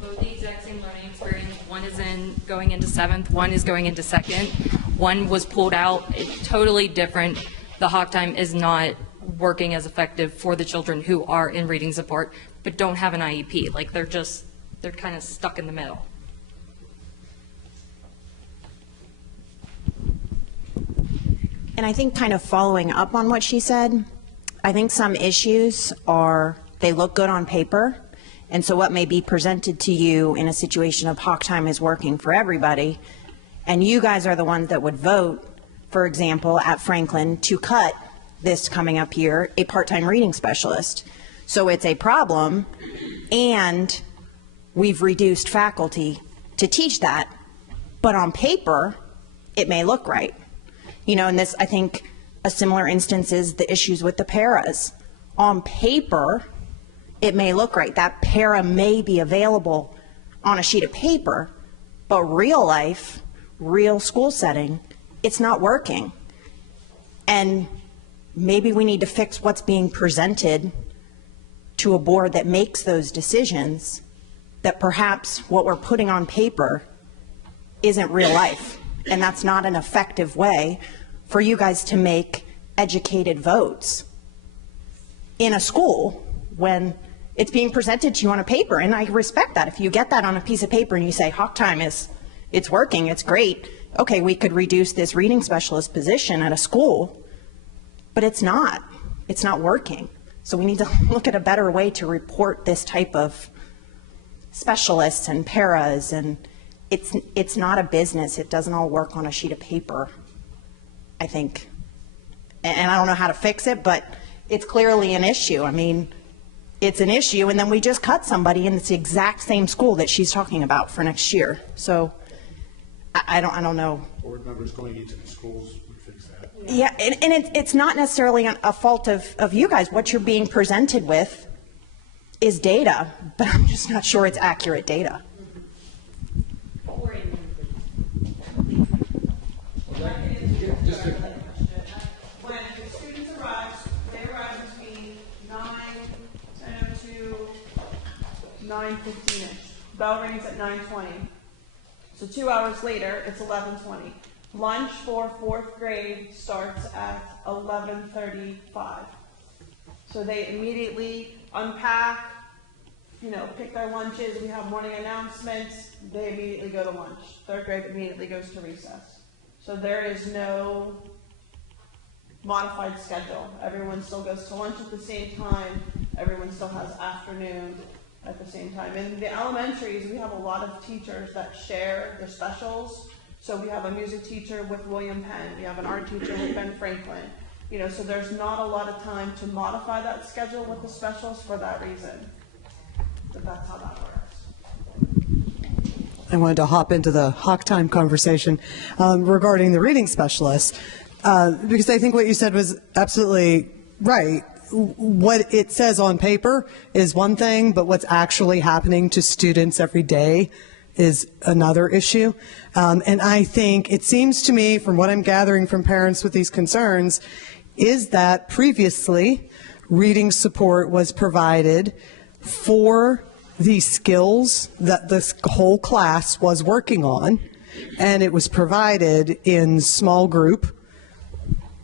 both the exact same learning experience. One is going into 7th, one is going into 2nd. One was pulled out, it's totally different. The Hawk Time is not working as effective for the children who are in reading support, but don't have an IEP. Like they're kind of stuck in the middle. And I think kind of following up on what she said, I think some issues are, they look good on paper. And so what may be presented to you in a situation of Hawk Time is working for everybody, and you guys are the ones that would vote, for example, at Franklin to cut this coming up here, a part-time reading specialist. So it's a problem, and we've reduced faculty to teach that. But on paper, it may look right. You know, and this, I think, a similar instance is the issues with the paras. On paper, it may look right. That para may be available on a sheet of paper, but real life, real school setting, it's not working. And maybe we need to fix what's being presented to a board that makes those decisions, that perhaps what we're putting on paper isn't real life. And that's not an effective way for you guys to make educated votes in a school when it's being presented to you on a paper. And I respect that. If you get that on a piece of paper and you say, Hawk Time it's working, it's great. Okay, we could reduce this reading specialist position at a school, but it's not working. So we need to look at a better way to report this type of specialists and paras, and it's not a business. It doesn't all work on a sheet of paper, I think. And I don't know how to fix it, but it's clearly an issue. I mean, it's an issue, and then we just cut somebody in the exact same school that she's talking about for next year. So I don't know. Board members going into the schools would fix that. Yeah, and it's not necessarily a fault of you guys. What you're being presented with is data, but I'm just not sure it's accurate data. When the students arrive, they arrive between 9:10 to 9:15ish. Bell rings at 9:20. So 2 hours later, it's 11:20. Lunch for 4th grade starts at 11:35. So they immediately unpack, pick their lunches. We have morning announcements. They immediately go to lunch. 3rd grade immediately goes to recess. So there is no modified schedule. Everyone still goes to lunch at the same time. Everyone still has afternoon at the same time. In the elementaries, we have a lot of teachers that share their specials. So we have a music teacher with William Penn. We have an art teacher with Ben Franklin. So there's not a lot of time to modify that schedule with the specials for that reason. But that's how that works. I wanted to hop into the Hawk Time conversation regarding the reading specialist, because I think what you said was absolutely right. What it says on paper is one thing, but what's actually happening to students every day is another issue. And I think it seems to me, from what I'm gathering from parents with these concerns, is that previously reading support was provided for the skills that this whole class was working on, and it was provided in small group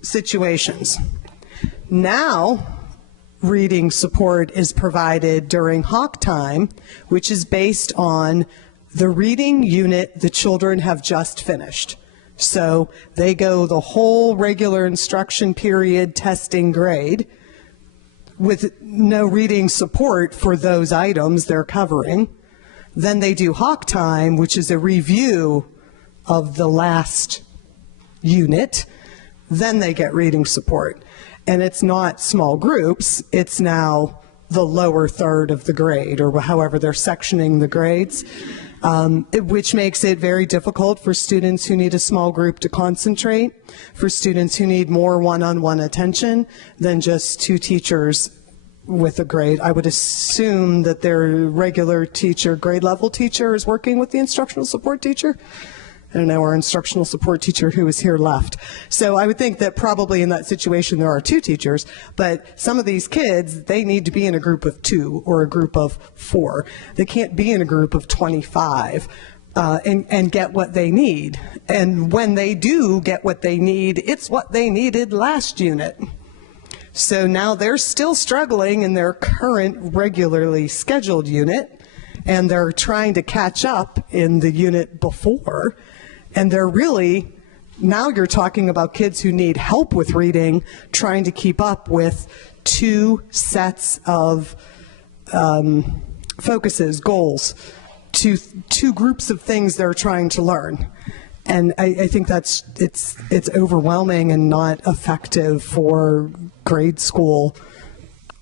situations. Now, reading support is provided during Hawk Time, which is based on the reading unit the children have just finished. So they go the whole regular instruction period testing grade with no reading support for those items they're covering. Then they do Hawk Time, which is a review of the last unit. Then they get reading support. And it's not small groups, it's now the lower third of the grade, or however they're sectioning the grades, which makes it very difficult for students who need a small group to concentrate, for students who need more one-on-one attention than just two teachers with a grade. I would assume that their regular teacher, grade level teacher, is working with the instructional support teacher. I don't know, our instructional support teacher who is here left. So I would think that probably in that situation there are 2 teachers, but some of these kids, they need to be in a group of 2 or a group of 4. They can't be in a group of 25 and get what they need. And when they do get what they need, it's what they needed last unit. So now they're still struggling in their current regularly scheduled unit, and they're trying to catch up in the unit before. And they're really, now you're talking about kids who need help with reading, trying to keep up with 2 sets of focuses, goals, two groups of things they're trying to learn. And I think it's overwhelming and not effective for grade school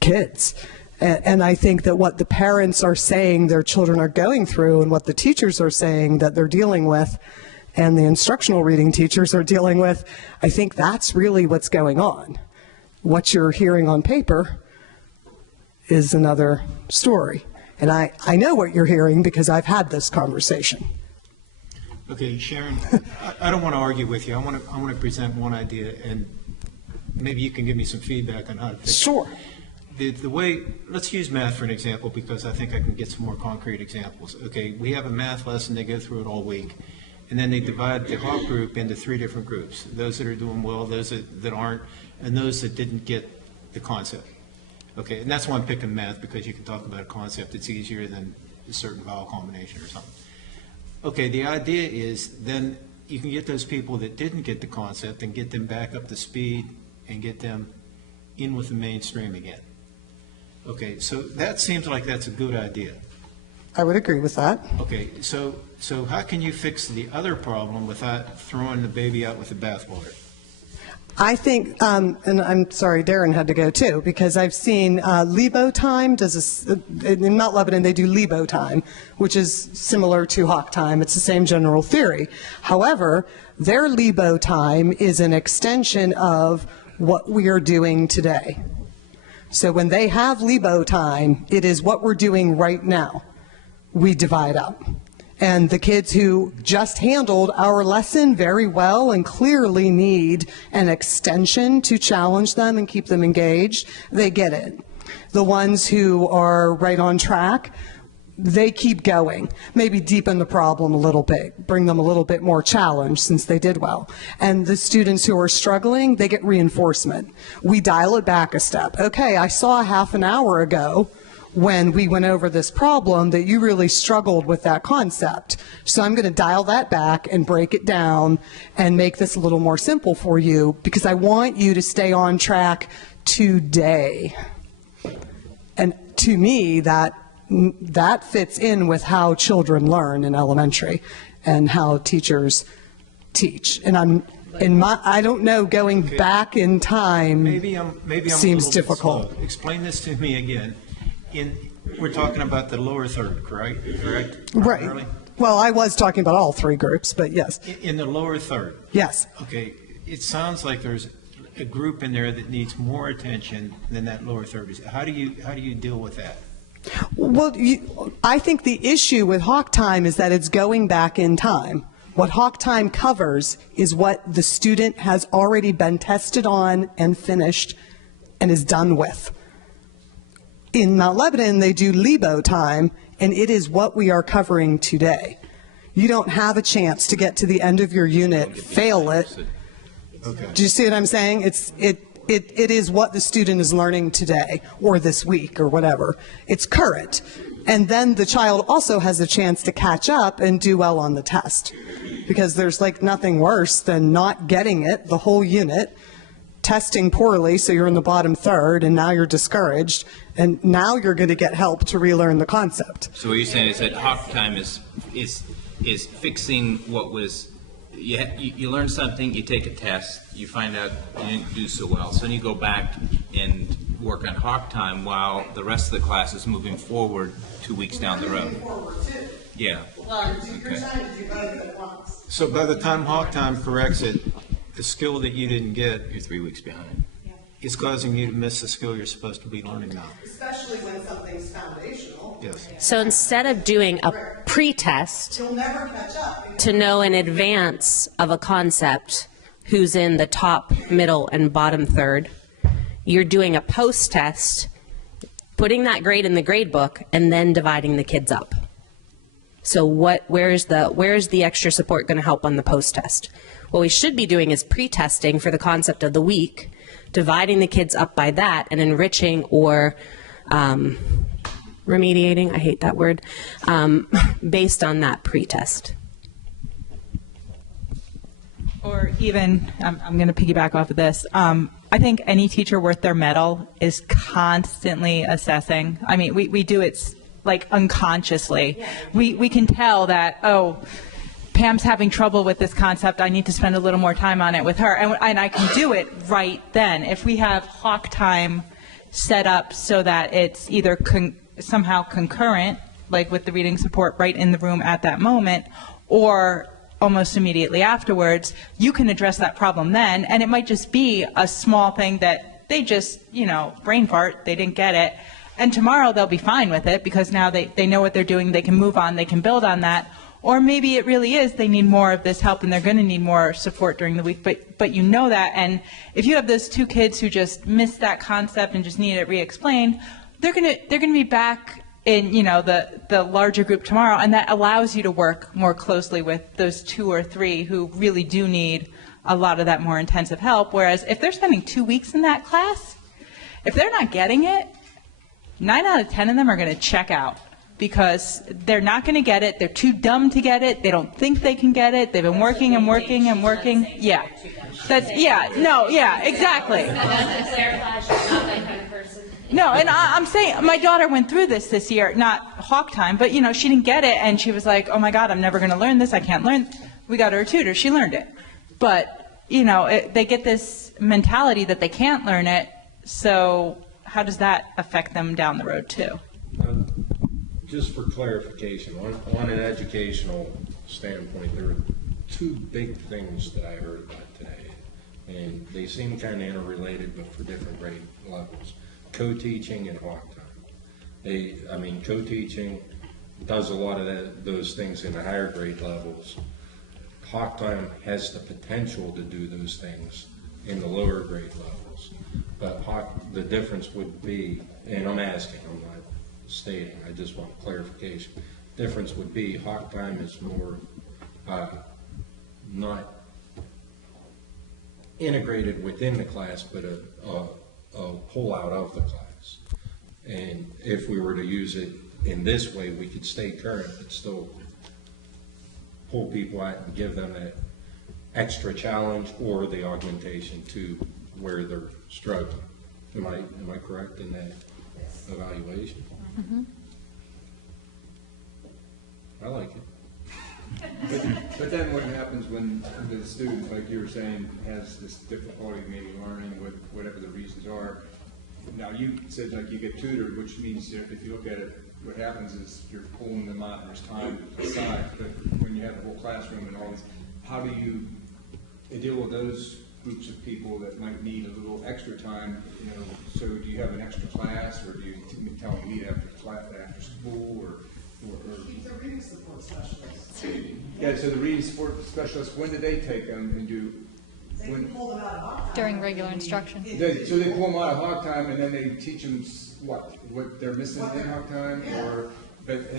kids. And I think that what the parents are saying their children are going through and what the teachers are saying that they're dealing with and the instructional reading teachers are dealing with, I think that's really what's going on. What you're hearing on paper is another story. And I know what you're hearing because I've had this conversation. Okay, Sharon, I don't want to argue with you. I want to present one idea, and maybe you can give me some feedback on how to fix it. Sure. The way, let's use math for an example, because I think I can get some more concrete examples. Okay, we have a math lesson, they go through it all week, and then they divide the Hawk group into 3 different groups. Those that are doing well, those that aren't, and those that didn't get the concept. Okay, and that's why I'm picking math, because you can talk about a concept. It's easier than a certain vowel combination or something. Okay, the idea is then you can get those people that didn't get the concept and get them back up to speed and get them in with the mainstream again. Okay, so that seems like that's a good idea. I would agree with that. Okay, so how can you fix the other problem without throwing the baby out with the bathwater? I think, and I'm sorry, Darren had to go too, because I've seen Lebo Time does in Mount Lebanon they do Lebo Time, which is similar to Hawk Time. It's the same general theory. However, their Lebo Time is an extension of what we are doing today. So when they have Lebo Time, it is what we're doing right now. We divide up. And the kids who just handled our lesson very well and clearly need an extension to challenge them and keep them engaged, they get it. The ones who are right on track, they keep going, maybe deepen the problem a little bit, bring them a little bit more challenge since they did well. And the students who are struggling, they get reinforcement. We dial it back a step. Okay, I saw half an hour ago when we went over this problem that you really struggled with that concept. So I'm going to dial that back and break it down and make this a little more simple for you because I want you to stay on track today. And to me, that fits in with how children learn in elementary and how teachers teach. And I don't know, going back in time maybe I'm seems a little difficult. Bit slow. Explain this to me again. We're talking about the lower third, correct? Right. Primarily? Well, I was talking about all 3 groups, but yes. In the lower third? Yes. Okay, it sounds like there's a group in there that needs more attention than that lower third is. How do you deal with that? Well, I think the issue with Hawk Time is that it's going back in time. What Hawk Time covers is what the student has already been tested on and finished and is done with. In Mount Lebanon, they do Lebo Time, and it is what we are covering today. You don't have a chance to get to the end of your unit, fail it. Okay. Do you see what I'm saying? It is what the student is learning today or this week or whatever. It's current. And then the child also has a chance to catch up and do well on the test. Because there's like nothing worse than not getting it, the whole unit, testing poorly, so you're in the bottom third, and now you're discouraged, and now you're going to get help to relearn the concept. So what you're saying is that Hawk Time is fixing what was, you learn something, you take a test, you find out you didn't do so well, so then you go back and work on Hawk Time while the rest of the class is moving forward 2 weeks down the road. Yeah. Okay. So by the time Hawk Time corrects it, the skill that you didn't get, you're 3 weeks behind. is causing you to miss the skill you're supposed to be learning now. Especially when something's foundational. Yes. So instead of doing a pre-test You'll never catch up. to know in advance of a concept who's in the top, middle, and bottom third, you're doing a post-test, putting that grade in the grade book, and then dividing the kids up. So where's the extra support going to help on the post-test? What we should be doing is pre-testing for the concept of the week, dividing the kids up by that, and enriching or remediating, I hate that word, based on that pre-test. Or even, I'm going to piggyback off of this. I think any teacher worth their mettle is constantly assessing. I mean, we do it like unconsciously. We can tell that, oh, Pam's having trouble with this concept. I need to spend a little more time on it with her. And I can do it right then. If we have Hawk time set up so that it's either somehow concurrent, like with the reading support right in the room at that moment, or almost immediately afterwards, you can address that problem then. And it might just be a small thing that they just, brain fart, they didn't get it. And tomorrow they'll be fine with it because now they know what they're doing, they can move on, they can build on that. Or maybe it really is they need more of this help and they're going to need more support during the week, but you know that. And if you have those two kids who just missed that concept and just need it re-explained, they're going to be back in the larger group tomorrow, and that allows you to work more closely with those 2 or 3 who really do need a lot of that more intensive help. Whereas if they're spending 2 weeks in that class, if they're not getting it, 9 out of 10 of them are going to check out because they're not going to get it. They're too dumb to get it. They don't think they can get it. They've been working and working and working. Yeah. Exactly. No, and I'm saying my daughter went through this year, not Hawk time, but she didn't get it and she was like, oh my God, I'm never going to learn this. I can't learn. We got her a tutor. She learned it. But, they get this mentality that they can't learn it. So how does that affect them down the road too? Just for clarification, on an educational standpoint, there are 2 big things that I heard about today, and they seem kind of interrelated, but for different grade levels. Co-teaching and Hawk time. Co-teaching does a lot of those things in the higher grade levels. Hawk time has the potential to do those things in the lower grade levels. But the difference would be, and I'm asking, I'm not stating, I just want clarification. Difference would be Hawk time is more not integrated within the class, but a pull out of the class. And if we were to use it in this way, we could stay current, but still pull people out and give them that extra challenge or the augmentation to where they're struggling. Am I correct in that evaluation? Mm-hmm. I like it. But then what happens when the student, like you were saying, has this difficulty maybe learning with whatever the reasons are? Now you said like you get tutored, which means if you look at it, what happens is you're pulling them out and there's time to decide. But when you have a whole classroom and all this, how do you deal with those groups of people that might need a little extra time? So do you have an extra class, or do you tell them to meet after school, or He's a reading support specialist. yeah, so the reading support specialists, when do they take them and do? They can pull them out of Hawk time. During regular instruction. So they pull them out of Hawk time and then they teach them what they're missing in Hawk time, or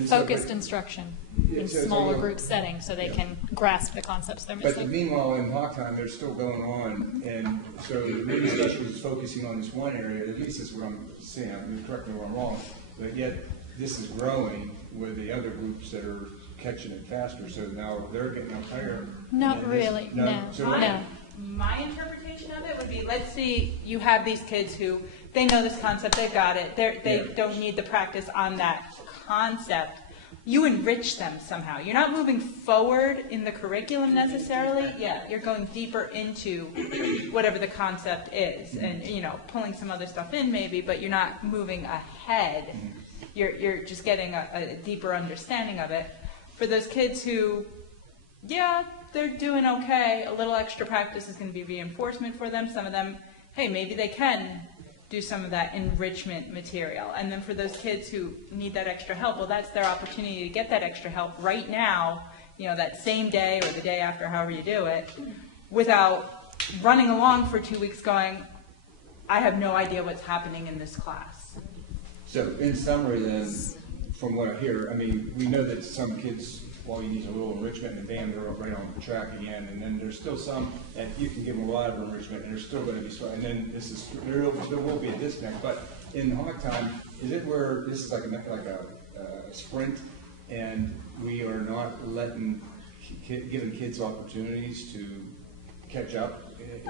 Focused instruction in smaller group settings so they can grasp the concepts they're missing. But meanwhile, in Hawk time, they're still going on, and so the reading specialist is focusing on this one area. At least that's what I'm saying. Correct me if I'm wrong, but yet this is growing with the other groups that are catching it faster. So now they're getting up higher. Not really. No. My interpretation of it would be, let's see, you have these kids who, they know this concept, they've got it, they don't need the practice on that concept. You enrich them somehow. You're not moving forward in the curriculum necessarily. Yeah, you're going deeper into whatever the concept is and, pulling some other stuff in maybe, but you're not moving ahead. You're just getting a deeper understanding of it. For those kids who, they're doing okay, a little extra practice is going to be reinforcement for them. Some of them hey, maybe they can do some of that enrichment material. And then for those kids who need that extra help, well, that's their opportunity to get that extra help right now, you know, that same day or the day after, however you do it, without running along for 2 weeks going, I have no idea what's happening in this class. So in summary then, from what I hear, I mean, we know that some kids, while you need a little enrichment and bam, they're right on the track again. And then there's still some that you can give them a lot of enrichment and they're still going to be slow. And then there will be a disconnect. But in hog time, is it where this is like a sprint and we are not giving kids opportunities to catch up?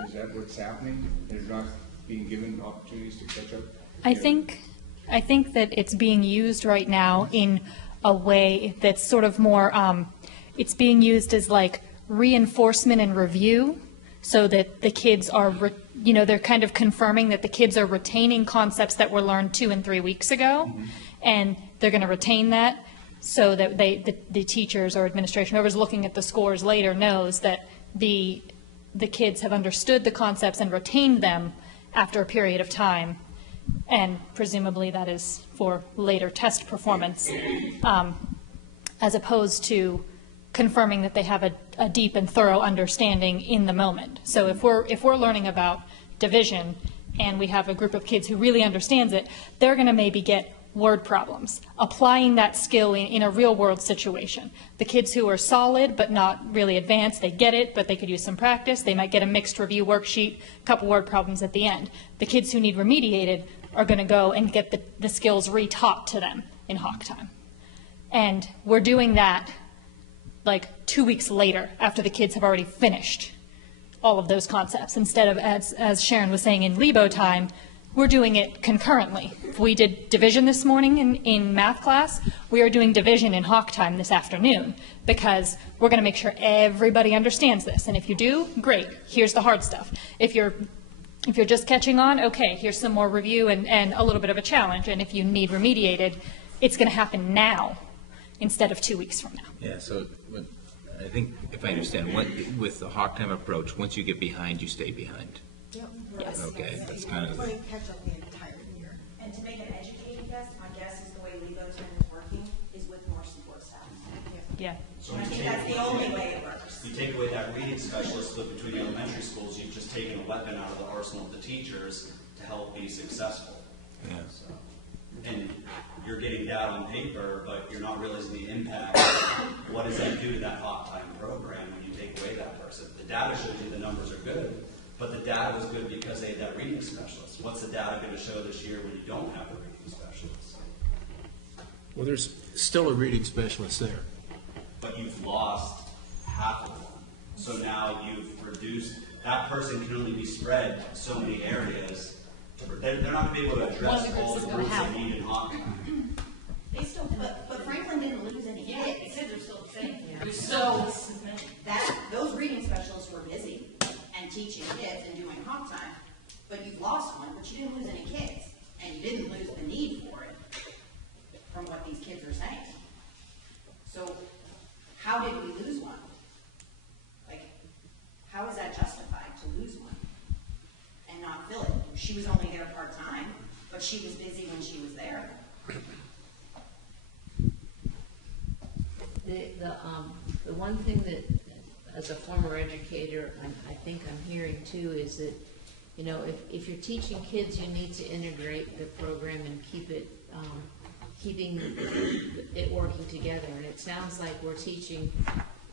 Is that what's happening? They're not being given opportunities to catch up? I think that it's being used right now in a way that's sort of more, it's being used as like reinforcement and review, so that the kids are, they're kind of confirming that the kids are retaining concepts that were learned 2 and 3 weeks ago, and they're going to retain that so that the teachers or administration, whoever's looking at the scores later, knows that the kids have understood the concepts and retained them after a period of time. And presumably that is for later test performance, as opposed to confirming that they have a deep and thorough understanding in the moment. So if we're learning about division and we have a group of kids who really understands it, they're going to maybe get word problems, applying that skill in a real world situation. The kids who are solid but not really advanced, they get it, but they could use some practice. They might get a mixed review worksheet, a couple word problems at the end. The kids who need remediated are going to go and get the skills retaught to them in hawk time. And we're doing that like 2 weeks later after the kids have already finished all of those concepts, instead of, as Sharon was saying, in Lebo time, we're doing it concurrently. If we did division this morning in math class, we are doing division in hawk time this afternoon, because we're going to make sure everybody understands this. And if you do, great, here's the hard stuff. If you're just catching on, okay, here's some more review and a little bit of a challenge. And if you need remediated, it's going to happen now instead of 2 weeks from now. Yeah, so I think, if I understand, with the hawk time approach, once you get behind, you stay behind. Yep. Yes. Okay, that's kind of. Catch up the entire year. And to make an educated guess, my guess is the way Lebo 10 is working is with more support staff. Yeah. So I you think take that's the only way it works. You take away that reading specialist, but between elementary schools, you've just taken a weapon out of the arsenal of the teachers to help be successful. Yeah. So, and you're getting data on paper, but you're not realizing the impact. What does that do to that hawk time program when you take away that person? The data shows you the numbers are good, but the data was good because they had that reading specialist. What's the data going to show this year when you don't have a reading specialist? Well, there's still a reading specialist there. But you've lost half of them. So now you've reduced, that person can only be spread so many areas. They're not going to be able to address all the groups they need in hawk time. They still, but Franklin didn't lose any kids. The kids are still the same. Yeah. So those reading specialists were busy and teaching kids and doing hawk time, but you've lost one, but you didn't lose any kids, and you didn't lose the need for it from what these kids are saying. So how did we lose one? Like, how is that justified to lose one and not fill it? She was only there part-time, but she was busy when she was there. The one thing that, as a former educator, I think I'm hearing too, is that, you know, if you're teaching kids, you need to integrate the program and keep it, keeping it working together. And it sounds like we're teaching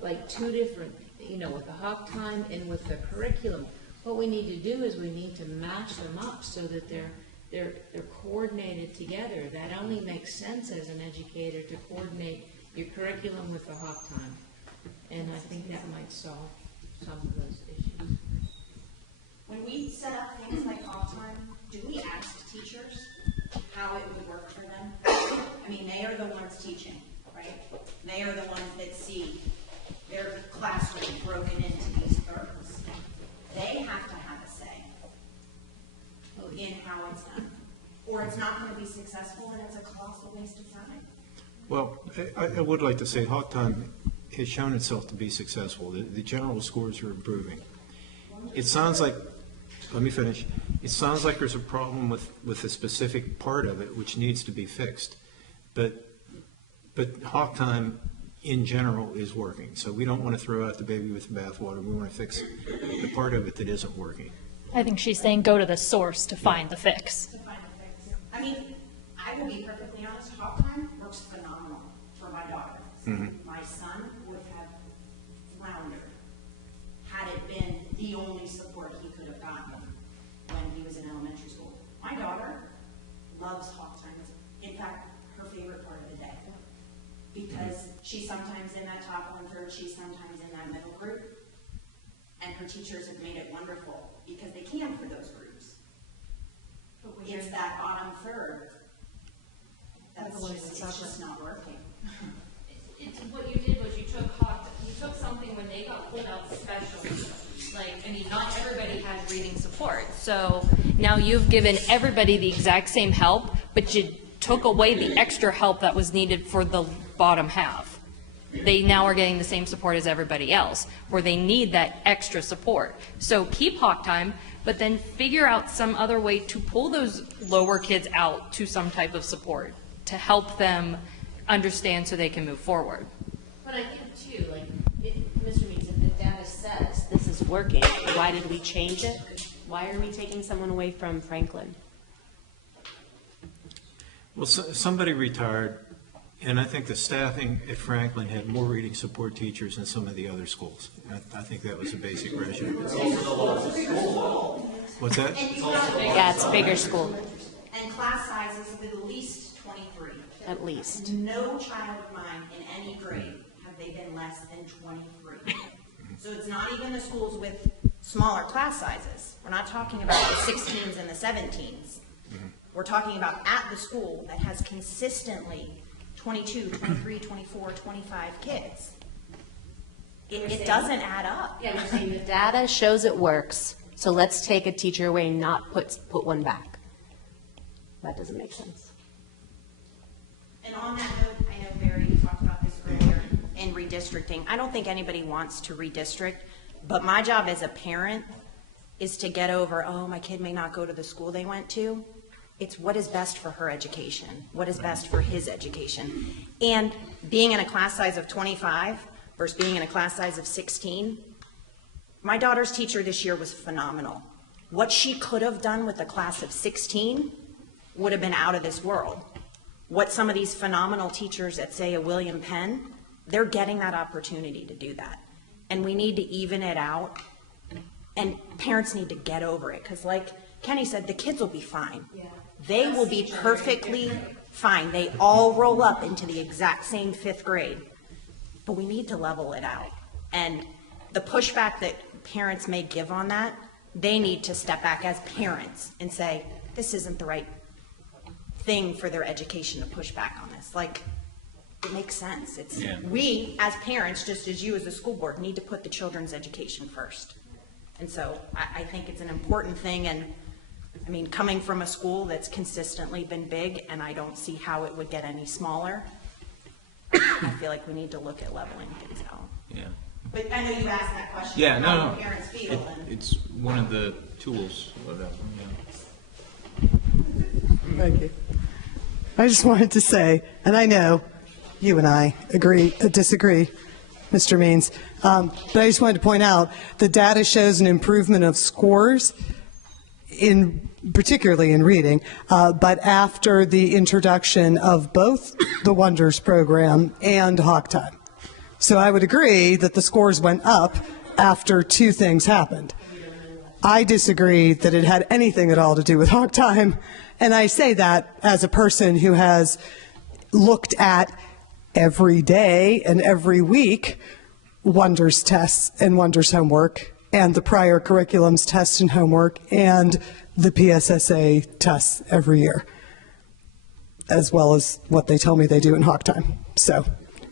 like two different, you know, with the hawk time and with the curriculum. What we need to do is we need to match them up so that they're coordinated together. That only makes sense as an educator, to coordinate your curriculum with the hawk time. And I think that might solve some of those issues. When we set up things like hawk time, do we ask teachers how it would work for them? I mean, they are the ones teaching, right? They are the ones that see their classroom broken into these thirds. They have to have a say in how it's done. Or it's not going to be successful and it's a colossal waste of time. Well, I would like to say hawk time has shown itself to be successful. The general scores are improving. It sounds like, let me finish. It sounds like there's a problem with a specific part of it, which needs to be fixed. But Hawk Time in general is working. So we don't want to throw out the baby with the bathwater. We want to fix the part of it that isn't working. I think she's saying go to the source to find the fix. I mean, I will be perfectly honest, Hawk Time works phenomenal for my daughter. My son would have floundered had it been the only support he could have gotten when he was in elementary school. My daughter loves Hawk Time. In fact, her favorite part of the day. Because she's sometimes in that top 1/3, she's sometimes in that middle group. And her teachers have made it wonderful because they can for those groups. It's that bottom third it's just not working. What you did was you took something when they got pulled out special. Like, I mean, not everybody has reading support. So now you've given everybody the exact same help, but you took away the extra help that was needed for the bottom half. They now are getting the same support as everybody else, where they need that extra support. So keep Hawk Time, but then figure out some other way to pull those lower kids out to some type of support to help them understand so they can move forward. But I think too, like, Mr. Meeks, if the data says this is working, why did we change it? Why are we taking someone away from Franklin? Well, somebody retired, and I think the staffing at Franklin had more reading support teachers than some of the other schools. I think that was a basic rationale. What's that? Yeah, it's a bigger school. And class sizes of at least 23. At least. No child of mine in any grade have they been less than 23. So it's not even the schools with smaller class sizes. We're not talking about the 16s and the 17s. We're talking about at the school that has consistently 22, 23, 24, 25 kids. It doesn't add up. Yeah, we're saying the data shows it works, so let's take a teacher away and not put one back. That doesn't make sense. And on that note, I know Barry talked about this earlier in redistricting. I don't think anybody wants to redistrict, but my job as a parent is to get over, oh, my kid may not go to the school they went to. It's what is best for her education, what is best for his education. And being in a class size of 25 versus being in a class size of 16, my daughter's teacher this year was phenomenal. What she could have done with a class of 16 would have been out of this world. What some of these phenomenal teachers at, say, a William Penn, they're getting that opportunity to do that. And we need to even it out, and parents need to get over it, because like Kenny said, the kids will be fine. They will be perfectly fine. They all roll up into the exact same 5th grade. But we need to level it out. And the pushback that parents may give on that, they need to step back as parents and say, this isn't the right thing for their education to push back on this. Like, it makes sense. We, as parents, just as you as a school board, need to put the children's education first. And so I think it's an important thing, and I mean, coming from a school that's consistently been big, and I don't see how it would get any smaller, I feel like we need to look at leveling things out. Yeah. But I know you asked that question. Yeah, how no. do parents feel, and It's one of the tools of that one, yeah. Thank you. I just wanted to say, and I know you and I disagree, Mr. Means, but I just wanted to point out the data shows an improvement of scores particularly in reading, but after the introduction of both the Wonders program and Hawk Time. So I would agree that the scores went up after two things happened. I disagree that it had anything at all to do with Hawk Time, and I say that as a person who has looked at every day and every week Wonders tests and Wonders homework and the prior curriculum's tests and homework and the PSSA tests every year, as well as what they tell me they do in Hawk Time. So,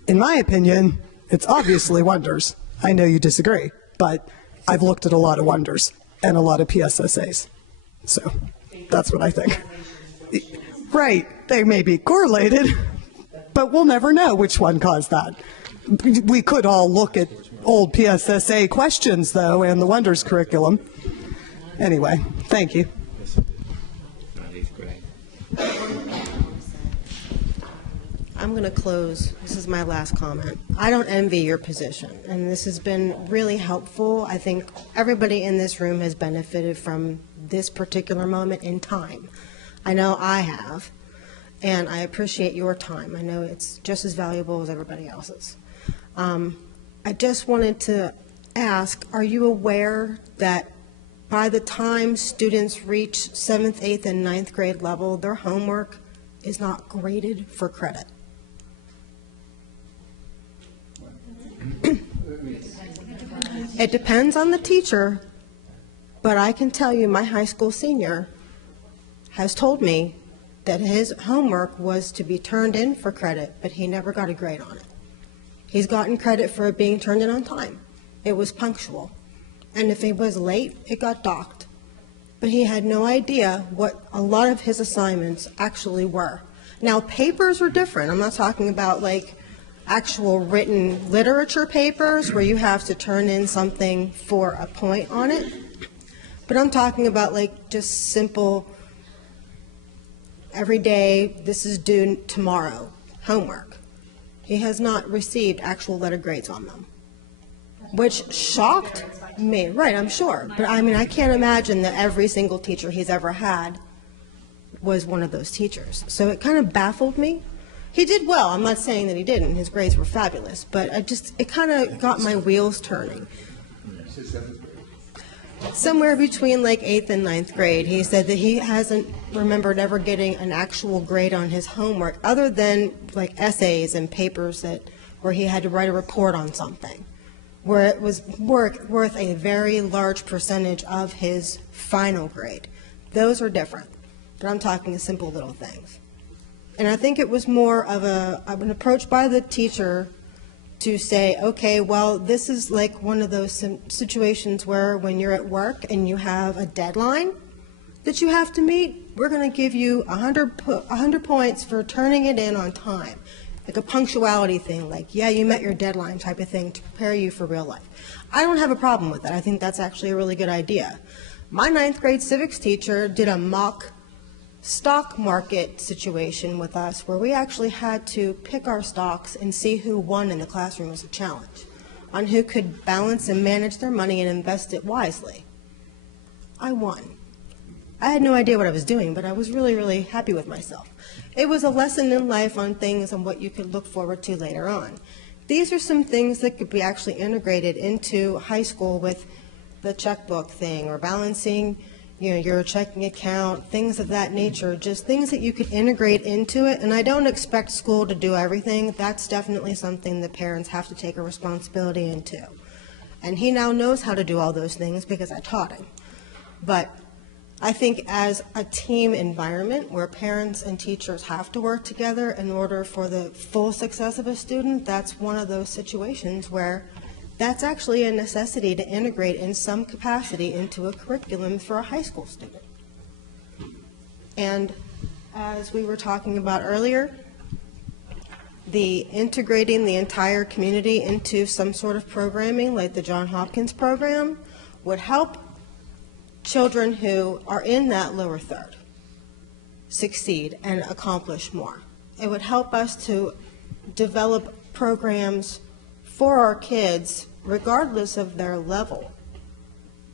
in my opinion, it's obviously Wonders. I know you disagree, but I've looked at a lot of Wonders and a lot of PSSAs. So, that's what I think. Right, they may be correlated, but we'll never know which one caused that. We could all look at old PSSA questions, though, and the Wonders curriculum. Anyway, thank you. I'm going to close. This is my last comment. I don't envy your position, and this has been really helpful. I think everybody in this room has benefited from this particular moment in time. I know I have, and I appreciate your time. I know it's just as valuable as everybody else's. I just wanted to ask, are you aware that by the time students reach 7th, 8th, and 9th grade level, their homework is not graded for credit? It depends on the teacher, but I can tell you my high school senior has told me that his homework was to be turned in for credit, but he never got a grade on it. He's gotten credit for it being turned in on time. It was punctual. And if he was late, it got docked. But he had no idea what a lot of his assignments actually were. Now, papers are different. I'm not talking about like actual written literature papers where you have to turn in something for a point on it. But I'm talking about like just simple, every day, this is due tomorrow, homework. He has not received actual letter grades on them, which shocked me. Right, I'm sure. But I mean, I can't imagine that every single teacher he's ever had was one of those teachers. So it kind of baffled me. He did well. I'm not saying that he didn't. His grades were fabulous. But it kind of got my wheels turning. Somewhere between like 8th and 9th grade, he said that he hasn't remembered ever getting an actual grade on his homework other than like essays and papers where he had to write a report on something, where it was worth a very large percentage of his final grade. Those are different, but I'm talking simple little things. And I think it was more of an approach by the teacher to say, okay, well, this is like one of those situations where when you're at work and you have a deadline that you have to meet, we're going to give you 100 points for turning it in on time. Like a punctuality thing, like, yeah, you met your deadline type of thing to prepare you for real life. I don't have a problem with that. I think that's actually a really good idea. My 9th grade civics teacher did a mock stock market situation with us where we actually had to pick our stocks and see who won in the classroom as a challenge on who could balance and manage their money and invest it wisely. I won. I had no idea what I was doing, but I was really, really happy with myself. It was a lesson in life on things and what you could look forward to later on. These are some things that could be actually integrated into high school with the checkbook thing or balancing your checking account, things of that nature, just things that you could integrate into it. And I don't expect school to do everything. That's definitely something that parents have to take a responsibility into. And he now knows how to do all those things because I taught him. But I think as a team environment where parents and teachers have to work together in order for the full success of a student, that's one of those situations where that's actually a necessity to integrate in some capacity into a curriculum for a high school student. And as we were talking about earlier, integrating the entire community into some sort of programming like the Johns Hopkins program would help children who are in that lower third succeed and accomplish more. It would help us to develop programs for our kids regardless of their level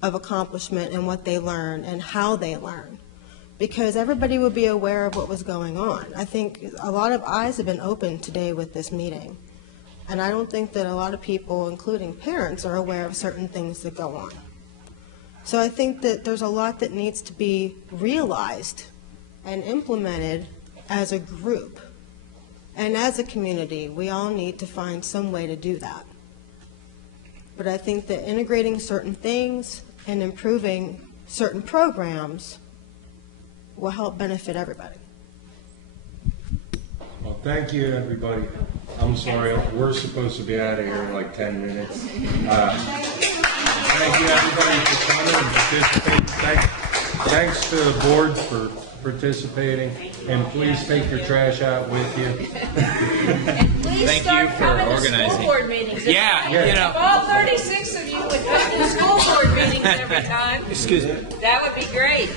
of accomplishment and what they learn and how they learn, because everybody would be aware of what was going on. I think a lot of eyes have been opened today with this meeting, and I don't think that a lot of people, including parents, are aware of certain things that go on. So I think that there's a lot that needs to be realized and implemented as a group. And as a community, we all need to find some way to do that. But I think that integrating certain things and improving certain programs will help benefit everybody. Well, thank you, everybody. I'm sorry, we're supposed to be out of here in like 10 minutes. Thank you, everybody, for coming and participating. Thanks to the board for participating, and please take your trash out with you. Please Thank start you for coming to organizing. school board meetings. Yeah, If you know. all 36 of you would come to school board meetings every time, Excuse me. that would be great.